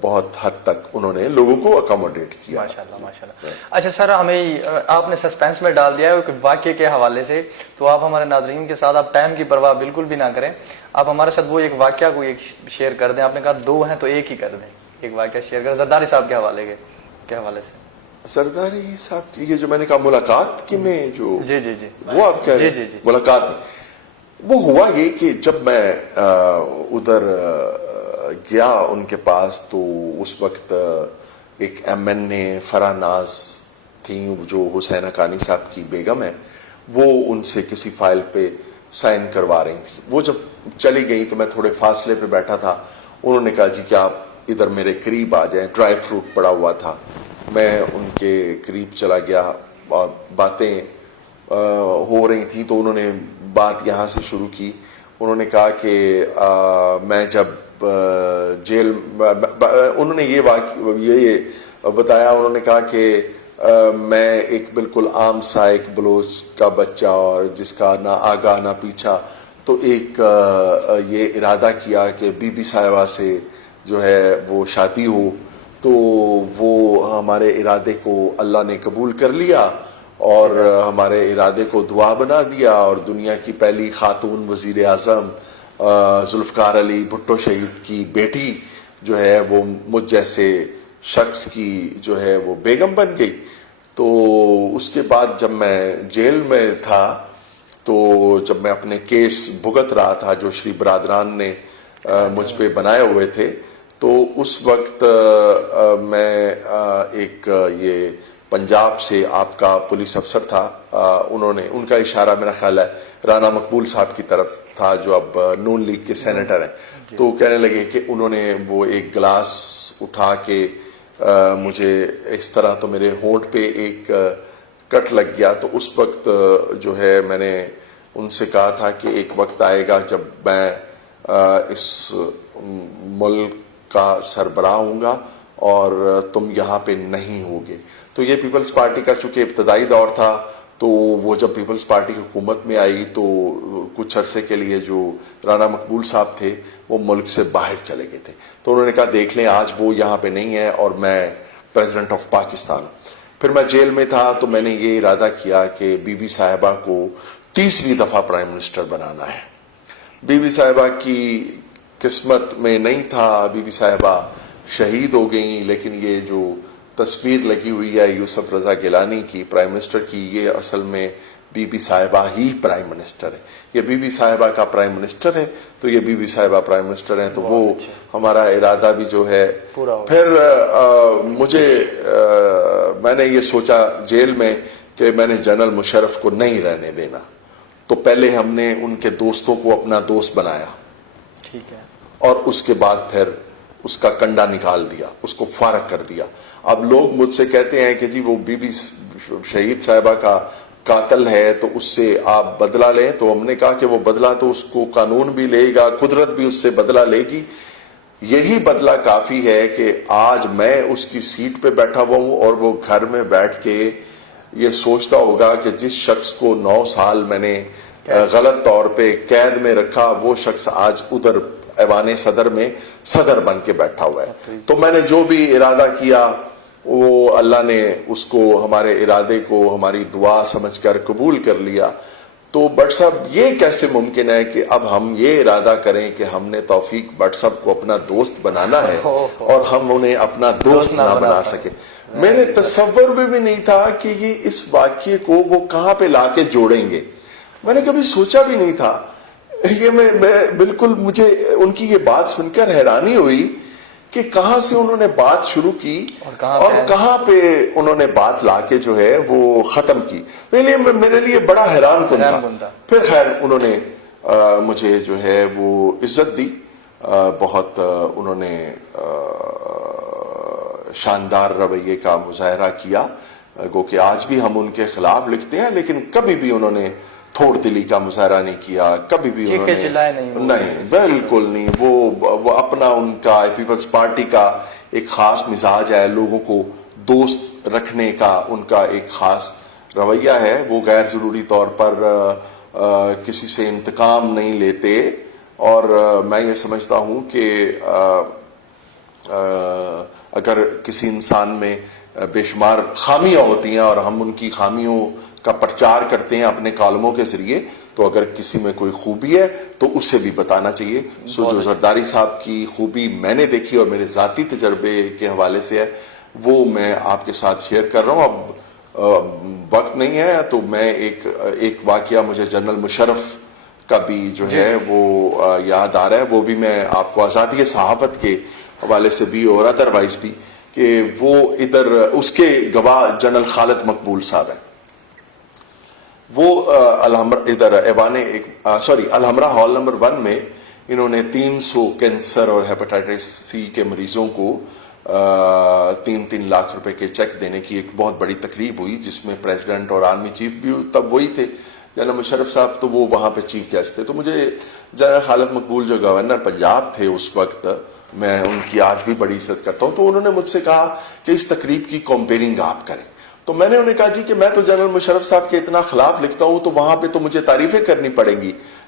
بہت حد تک انہوں نے لوگوں کو اکاموڈیٹ کیا. ماشاءاللہ. اچھا سر, ہمیں آپ نے سسپینس میں ڈال دیا ہے واقعے کے حوالے سے, تو آپ ہمارے ناظرین کے ساتھ آپ ٹائم کی پرواہ بالکل بھی نہ کریں, آپ ہمارے ساتھ وہ ایک واقعہ کو ایک شیئر کر دیں. آپ نے کہا دو ہیں تو ایک ہی کر دیں, ایک واقعہ شیئر کر زرداری صاحب کے حوالے سے. زرداری صاحب کی یہ جو میں نے کہا ملاقات کی میں جو جی وہ آپ کہہ رہے ہیں ملاقات میں, وہ ہوا یہ کہ جب میں ادھر گیا ان کے پاس, تو اس وقت ایک ایم این اے فرح ناز تھیں جو حسین حقانی صاحب کی بیگم ہے, وہ ان سے کسی فائل پہ سائن کروا رہی تھی. وہ جب چلی گئی تو میں تھوڑے فاصلے پہ بیٹھا تھا. انہوں نے کہا جی کہ آپ ادھر میرے قریب آ جائیں, ڈرائی فروٹ پڑا ہوا تھا. میں ان کے قریب چلا گیا اور باتیں ہو رہی تھیں, تو انہوں نے بات یہاں سے شروع کی. انہوں نے کہا کہ میں جب جیل, انہوں نے یہ بتایا, انہوں نے کہا کہ میں ایک بالکل عام سا ایک بلوچ کا بچہ اور جس کا نہ آگا نہ پیچھا, تو ایک یہ ارادہ کیا کہ بی بی صاحبہ سے جو ہے وہ شادی ہو. تو وہ ہمارے ارادے کو اللہ نے قبول کر لیا اور ہمارے ارادے کو دعا بنا دیا, اور دنیا کی پہلی خاتون وزیر اعظم ذوالفقار علی بھٹو شہید کی بیٹی جو ہے وہ مجھ جیسے شخص کی جو ہے وہ بیگم بن گئی. تو اس کے بعد جب میں جیل میں تھا, تو جب میں اپنے کیس بھگت رہا تھا جو شری برادران نے مجھ پہ بنائے ہوئے تھے, تو اس وقت میں ایک یہ پنجاب سے آپ کا پولیس افسر تھا, ان کا اشارہ میرا خیال ہے رانا مقبول صاحب کی طرف تھا جو اب نون لیگ کے سینیٹر ہیں. تو کہنے لگے کہ انہوں نے وہ ایک گلاس اٹھا کے مجھے اس طرح, تو میرے ہونٹ پہ ایک کٹ لگ گیا. تو اس وقت جو ہے میں نے ان سے کہا تھا کہ ایک وقت آئے گا جب میں اس ملک کا سربراہ ہوں گا اور تم یہاں پہ نہیں ہوگے. تو یہ پیپلز پارٹی کا چونکہ ابتدائی دور تھا, تو وہ جب پیپلز پارٹی کی حکومت میں آئی تو کچھ عرصے کے لیے جو رانا مقبول صاحب تھے وہ ملک سے باہر چلے گئے تھے. تو انہوں نے کہا دیکھ لیں آج وہ یہاں پہ نہیں ہے اور میں پریزیڈنٹ آف پاکستان. پھر میں جیل میں تھا, تو میں نے یہ ارادہ کیا کہ بی بی صاحبہ کو تیسری دفعہ پرائم منسٹر بنانا ہے. بی بی صاحبہ کی قسمت میں نہیں تھا, بی بی صاحبہ شہید ہو گئیں, لیکن یہ جو تصویر لگی ہوئی ہے یوسف رضا گیلانی کی پرائم منسٹر کی, یہ اصل میں بی بی صاحبہ ہی پرائم منسٹر ہے. یہ بی بی صاحبہ کا پرائم منسٹر ہے, تو یہ بی بی صاحبہ پرائم منسٹر ہیں. تو وہ ہمارا ارادہ بھی جو ہے پھر مجھے میں نے یہ سوچا جیل میں کہ میں نے جنرل مشرف کو نہیں رہنے دینا, تو پہلے ہم نے ان کے دوستوں کو اپنا دوست بنایا, ٹھیک ہے, اور اس کے بعد پھر اس کا کنڈا نکال دیا, اس کو فارغ کر دیا. اب لوگ مجھ سے کہتے ہیں کہ جی وہ بی بی شہید صاحبہ کا قاتل ہے تو اس سے آپ بدلہ لیں. تو ہم نے کہا کہ وہ بدلہ تو اس کو قانون بھی لے گا, قدرت بھی اس سے بدلہ لے گی. یہی بدلہ کافی ہے کہ آج میں اس کی سیٹ پہ بیٹھا ہوا ہوں اور وہ گھر میں بیٹھ کے یہ سوچتا ہوگا کہ جس شخص کو 9 سال میں نے غلط طور پہ قید میں رکھا, وہ شخص آج ادھر ایوان صدر میں صدر بن کے بیٹھا ہوا ہے. تو میں نے جو بھی ارادہ کیا وہ اللہ نے اس کو, ہمارے ارادے کو ہماری دعا سمجھ کر قبول کر لیا. تو بٹ صاحب یہ کیسے ممکن ہے کہ اب ہم یہ ارادہ کریں کہ ہم نے توفیق بٹ صاحب کو اپنا دوست بنانا ہے اور ہم انہیں اپنا دوست نہ بنا سکے. میرے تصور میں بھی نہیں تھا کہ یہ اس واقعے کو وہ کہاں پہ لا کے جوڑیں گے, میں نے کبھی سوچا بھی نہیں تھا. یہ میں بالکل, مجھے ان کی یہ بات سن کر حیرانی ہوئی کہ کہاں سے انہوں نے بات شروع کی اور کہاں پہ انہوں نے بات لا کے جو ہے وہ ختم کی. میرے لیے بڑا حیران کن تھا. پھر خیر انہوں نے مجھے جو ہے وہ عزت دی, بہت انہوں نے شاندار رویے کا مظاہرہ کیا, گو کہ آج بھی ہم ان کے خلاف لکھتے ہیں لیکن کبھی بھی انہوں نے تھوڑ دلی کا مظاہرہ نہیں کیا, کبھی بھی انہوں نے نہیں, بالکل نہیں. وہ اپنا, ان کا پیپلز پارٹی کا ایک خاص مزاج ہے, لوگوں کو دوست رکھنے کا ان کا ایک خاص رویہ ہے. وہ غیر ضروری طور پر کسی سے انتقام نہیں لیتے, اور میں یہ سمجھتا ہوں کہ اگر کسی انسان میں بے شمار خامیاں ہوتی ہیں اور ہم ان کی خامیوں کا پرچار کرتے ہیں اپنے کالموں کے ذریعے, تو اگر کسی میں کوئی خوبی ہے تو اسے بھی بتانا چاہیے. جو زرداری صاحب کی خوبی میں نے دیکھی اور میرے ذاتی تجربے کے حوالے سے ہے, وہ میں آپ کے ساتھ شیئر کر رہا ہوں. اب وقت نہیں ہے تو میں ایک واقعہ مجھے جنرل مشرف کا بھی جو ہے وہ یاد آ رہا ہے, وہ بھی میں آپ کو آزادی صحافت کے حوالے سے بھی اور ادروائز بھی, کہ وہ ادھر اس کے گواہ جنرل خالد مقبول صاحب ہیں. وہ ادھر الحمرہ ہال نمبر 1 میں انہوں نے 300 کینسر اور ہیپاٹائٹس سی کے مریضوں کو 3-3 لاکھ روپے کے چیک دینے کی ایک بہت بڑی تقریب ہوئی, جس میں پریزیڈنٹ اور آرمی چیف بھی تب وہی تھے, جنرل مشرف صاحب, تو وہ وہاں پہ چیف گیسٹ تھے. تو مجھے جنرل خالد مقبول جو گورنر پنجاب تھے اس وقت, میں ان کی آج بھی بڑی عزت کرتا ہوں, تو انہوں نے مجھ سے کہا کہ اس تقریب کی کمپیئرنگ آپ کریں. تو میں نے انہیں کہا جی کہ میں تو جنرل مشرف صاحب کے اتنا خلاف لکھتا ہوں تو وہاں پہ تو مجھے تعریفیں کرنی پڑیں گی,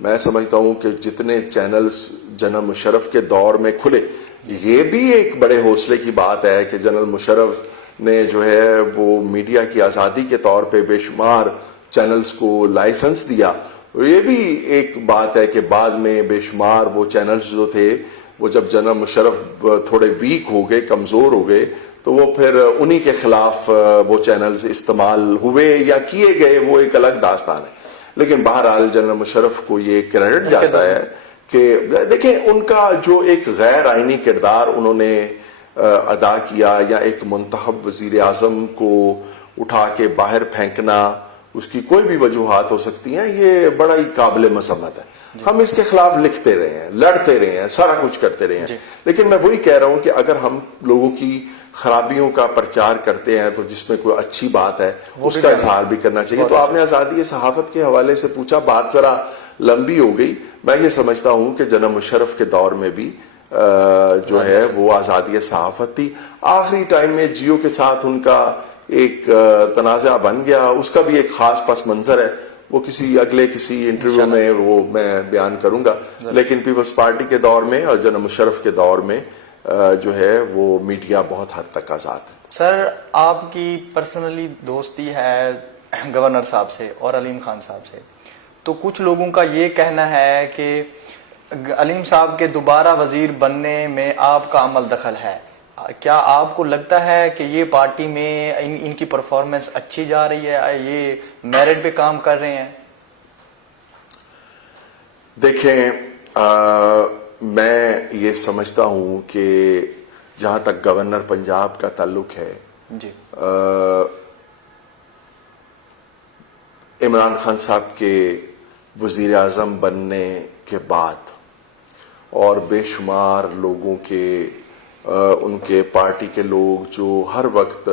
میں سمجھتا ہوں کہ جتنے چینلز جنرل مشرف کے دور میں کھلے، یہ بھی ایک بڑے حوصلے کی بات ہے کہ جنرل مشرف نے جو ہے وہ میڈیا کی آزادی کے طور پہ بے شمار چینلز کو لائسنس دیا. یہ بھی ایک بات ہے کہ بعد میں بے شمار وہ چینلز جو تھے وہ جب جنرل مشرف تھوڑے ویک ہو گئے، کمزور ہو گئے، تو وہ پھر انہی کے خلاف وہ چینلز استعمال ہوئے یا کیے گئے، وہ ایک الگ داستان ہے. لیکن بہرحال جنرل مشرف کو یہ کریڈٹ جاتا ہے کہ دیکھیں ان کا جو ایک غیر آئینی کردار انہوں نے ادا کیا، یا ایک منتخب وزیر اعظم کو اٹھا کے باہر پھینکنا، اس کی کوئی بھی وجوہات ہو سکتی ہیں، یہ بڑا ہی قابل مذمت ہے. ہم اس کے خلاف لکھتے رہے ہیں، لڑتے رہے ہیں، سارا کچھ کرتے رہے ہیں، لیکن میں وہی کہہ رہا ہوں کہ اگر ہم لوگوں کی خرابیوں کا پرچار کرتے ہیں تو جس میں کوئی اچھی بات ہے اس کا اظہار بھی کرنا چاہیے. تو آپ نے آزادی صحافت کے حوالے سے پوچھا، بات ذرا لمبی ہو گئی. میں یہ سمجھتا ہوں کہ جنرل مشرف کے دور میں بھی جو ہے وہ آزادی صحافت تھی. آخری ٹائم میں جیو کے ساتھ ان کا ایک تنازع بن گیا، اس کا بھی ایک خاص پس منظر ہے، وہ کسی انٹرویو میں وہ میں بیان کروں گا. لیکن پیپلز پارٹی کے دور میں اور جنرل مشرف کے دور میں جو ہے وہ میڈیا بہت حد تک آزاد ہے. سر آپ کی پرسنلی دوستی ہے گورنر صاحب سے اور علیم خان صاحب سے، تو کچھ لوگوں کا یہ کہنا ہے کہ علیم صاحب کے دوبارہ وزیر بننے میں آپ کا عمل دخل ہے. کیا آپ کو لگتا ہے کہ یہ پارٹی میں ان کی پرفارمنس اچھی جا رہی ہے، یہ میرٹ پہ کام کر رہے ہیں؟ دیکھیں میں یہ سمجھتا ہوں کہ جہاں تک گورنر پنجاب کا تعلق ہے، جی عمران خان صاحب کے وزیر اعظم بننے کے بعد اور بے شمار لوگوں کے ان کے پارٹی کے لوگ جو ہر وقت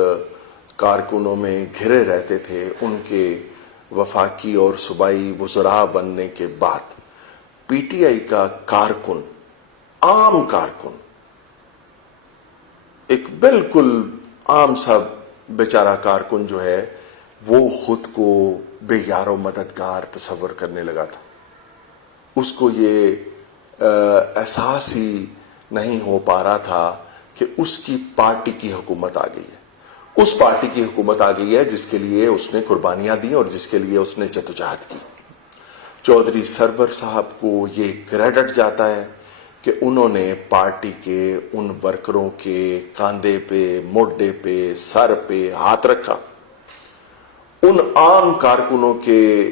کارکنوں میں گھرے رہتے تھے، ان کے وفاقی اور صوبائی وزراء بننے کے بعد پی ٹی آئی کا کارکن، عام کارکن، ایک بالکل عام سا بیچارہ کارکن جو ہے وہ خود کو بے یار و مددگار تصور کرنے لگا تھا. اس کو یہ احساس ہی نہیں ہو پا رہا تھا کہ اس کی پارٹی کی حکومت آ گئی ہے. اس پارٹی کی حکومت آ گئی ہے جس کے لیے اس نے قربانیاں دی اور جس کے لیے اس نے جدوجہد کی. چودھری سرور صاحب کو یہ کریڈٹ جاتا ہے کہ انہوں نے پارٹی کے ان ورکروں کے کاندھے پہ، موڈے پہ، سر پہ ہاتھ رکھا. ان عام کارکنوں کے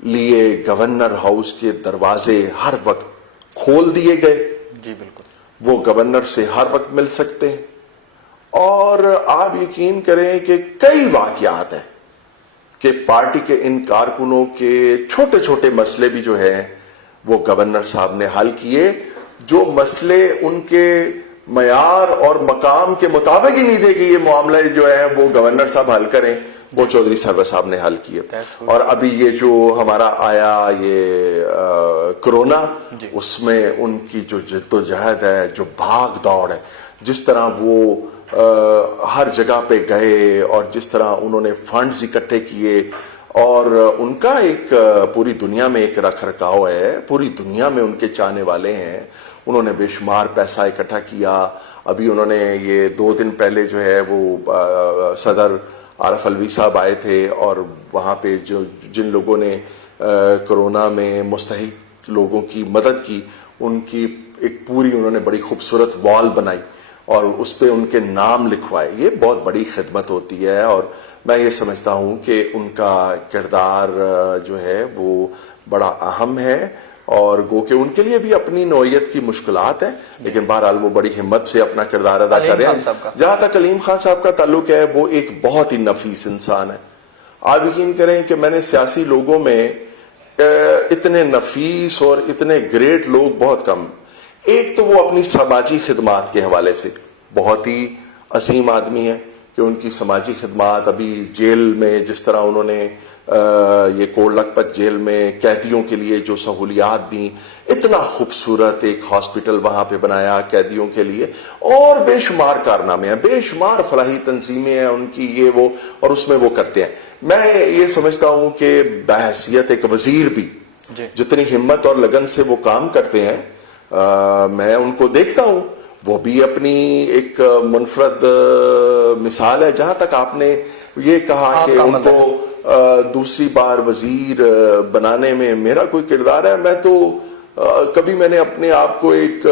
لیے گورنر ہاؤس کے دروازے ہر وقت کھول دیے گئے. جی بالکل، وہ گورنر سے ہر وقت مل سکتے ہیں. اور آپ یقین کریں کہ کئی واقعات ہیں کہ پارٹی کے ان کارکنوں کے چھوٹے چھوٹے مسئلے بھی جو ہیں وہ گورنر صاحب نے حل کیے. جو مسئلے ان کے معیار اور مقام کے مطابق ہی نہیں تھے کہ یہ معاملے جو ہے وہ گورنر صاحب حل کریں، وہ چودھری سرور صاحب نے حل کیے. اور ابھی یہ جو ہمارا آیا یہ کرونا، اس میں ان کی جو جدوجہد ہے، جو بھاگ دوڑ ہے، جس طرح وہ ہر جگہ پہ گئے اور جس طرح انہوں نے فنڈز اکٹھے کیے، اور ان کا ایک پوری دنیا میں ایک رکھ رکھاؤ ہے، پوری دنیا میں ان کے چاہنے والے ہیں. انہوں نے بے شمار پیسہ اکٹھا کیا. ابھی انہوں نے یہ 2 دن پہلے جو ہے وہ صدر عارف الوی صاحب آئے تھے، اور وہاں پہ جن لوگوں نے کرونا میں مستحق لوگوں کی مدد کی، ان کی ایک پوری انہوں نے بڑی خوبصورت وال بنائی اور اس پہ ان کے نام لکھوائے. یہ بہت بڑی خدمت ہوتی ہے، اور میں یہ سمجھتا ہوں کہ ان کا کردار جو ہے وہ بڑا اہم ہے، اور گو کہ ان کے لیے بھی اپنی نوعیت کی مشکلات ہیں، لیکن بہرحال وہ بڑی ہمت سے اپنا کردار ادا کر رہے ہیں. جہاں تک علیم خان صاحب کا تعلق ہے، وہ ایک بہت ہی نفیس انسان ہے. آپ یقین کریں کہ میں نے سیاسی لوگوں میں اتنے نفیس اور اتنے گریٹ لوگ بہت کم. ایک تو وہ اپنی سماجی خدمات کے حوالے سے بہت ہی عظیم آدمی ہے کہ ان کی سماجی خدمات، ابھی جیل میں جس طرح انہوں نے یہ کوڑ لکھپت جیل میں قیدیوں کے لیے جو سہولیات دیں، اتنا خوبصورت ایک ہاسپٹل وہاں پہ بنایا قیدیوں کے لیے، اور بے شمار کارنامے ہیں، بے شمار فلاحی تنظیمیں ہیں ان کی، یہ وہ، اور اس میں وہ کرتے ہیں. میں یہ سمجھتا ہوں کہ بحیثیت ایک وزیر بھی جی. جتنی ہمت اور لگن سے وہ کام کرتے ہیں میں ان کو دیکھتا ہوں. وہ بھی اپنی ایک منفرد مثال ہے. جہاں تک آپ نے یہ کہا کہ ان کو دوسری بار وزیر بنانے میں میرا کوئی کردار ہے, میں تو کبھی میں نے اپنے آپ کو ایک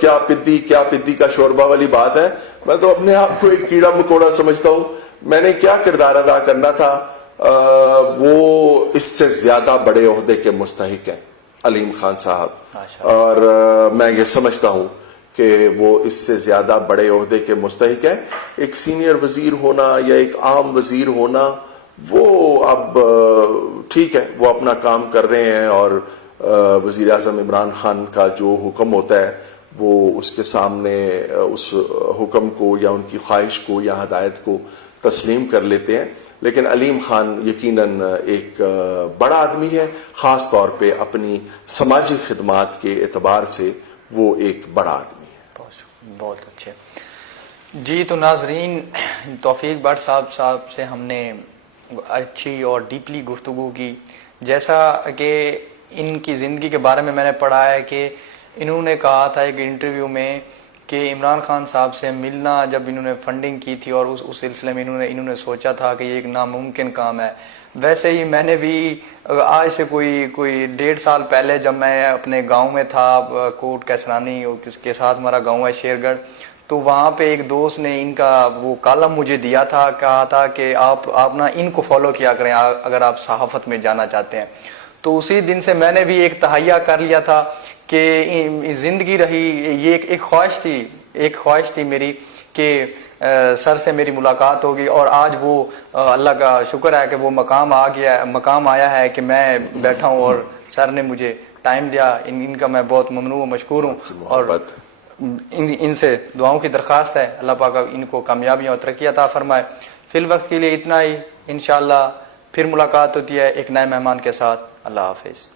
کیا پدی کا شوربہ والی بات ہے, میں تو اپنے آپ کو ایک کیڑا مکوڑا سمجھتا ہوں. میں نے کیا کردار ادا کرنا تھا, وہ اس سے زیادہ بڑے عہدے کے مستحق ہیں علیم خان صاحب, اور میں یہ سمجھتا ہوں کہ وہ اس سے زیادہ بڑے عہدے کے مستحق ہیں. ایک سینئر وزیر ہونا یا ایک عام وزیر ہونا, وہ اب ٹھیک ہے, وہ اپنا کام کر رہے ہیں, اور وزیر اعظم عمران خان کا جو حکم ہوتا ہے وہ اس کے سامنے اس حکم کو یا ان کی خواہش کو یا ہدایت کو تسلیم کر لیتے ہیں. لیکن علیم خان یقیناً ایک بڑا آدمی ہے, خاص طور پہ اپنی سماجی خدمات کے اعتبار سے وہ ایک بڑا آدمی ہے. بہت اچھے جی. تو ناظرین, توفیق بٹ صاحب سے ہم نے اچھی اور ڈیپلی گفتگو کی. جیسا کہ ان کی زندگی کے بارے میں نے پڑھا ہے کہ انہوں نے کہا تھا ایک انٹرویو میں کہ عمران خان صاحب سے ملنا جب انہوں نے فنڈنگ کی تھی اور اس سلسلے میں انہوں نے سوچا تھا کہ یہ ایک ناممکن کام ہے. ویسے ہی میں نے بھی آج سے کوئی 1.5 سال پہلے جب میں اپنے گاؤں میں تھا, کوٹ کیسرانی کے ساتھ ہمارا گاؤں ہے شیر گڑھ, تو وہاں پہ ایک دوست نے ان کا وہ کالم مجھے دیا تھا, کہا تھا کہ آپ نا ان کو فالو کیا کریں اگر آپ صحافت میں جانا چاہتے ہیں. تو اسی دن سے میں نے بھی ایک تہیہ کر لیا تھا کہ زندگی رہی, یہ ایک خواہش تھی میری کہ سر سے میری ملاقات ہوگی, اور آج وہ اللہ کا شکر ہے کہ وہ مقام آیا ہے کہ میں بیٹھا ہوں اور سر نے مجھے ٹائم دیا. ان کا میں بہت ممنون و مشکور ہوں, اور ان سے دعاؤں کی درخواست ہے اللہ پاک ان کو کامیابیاں اور ترقی عطا فرمائے. فی الوقت کے لیے اتنا ہی, انشاءاللہ پھر ملاقات ہوتی ہے ایک نئے مہمان کے ساتھ. اللہ حافظ.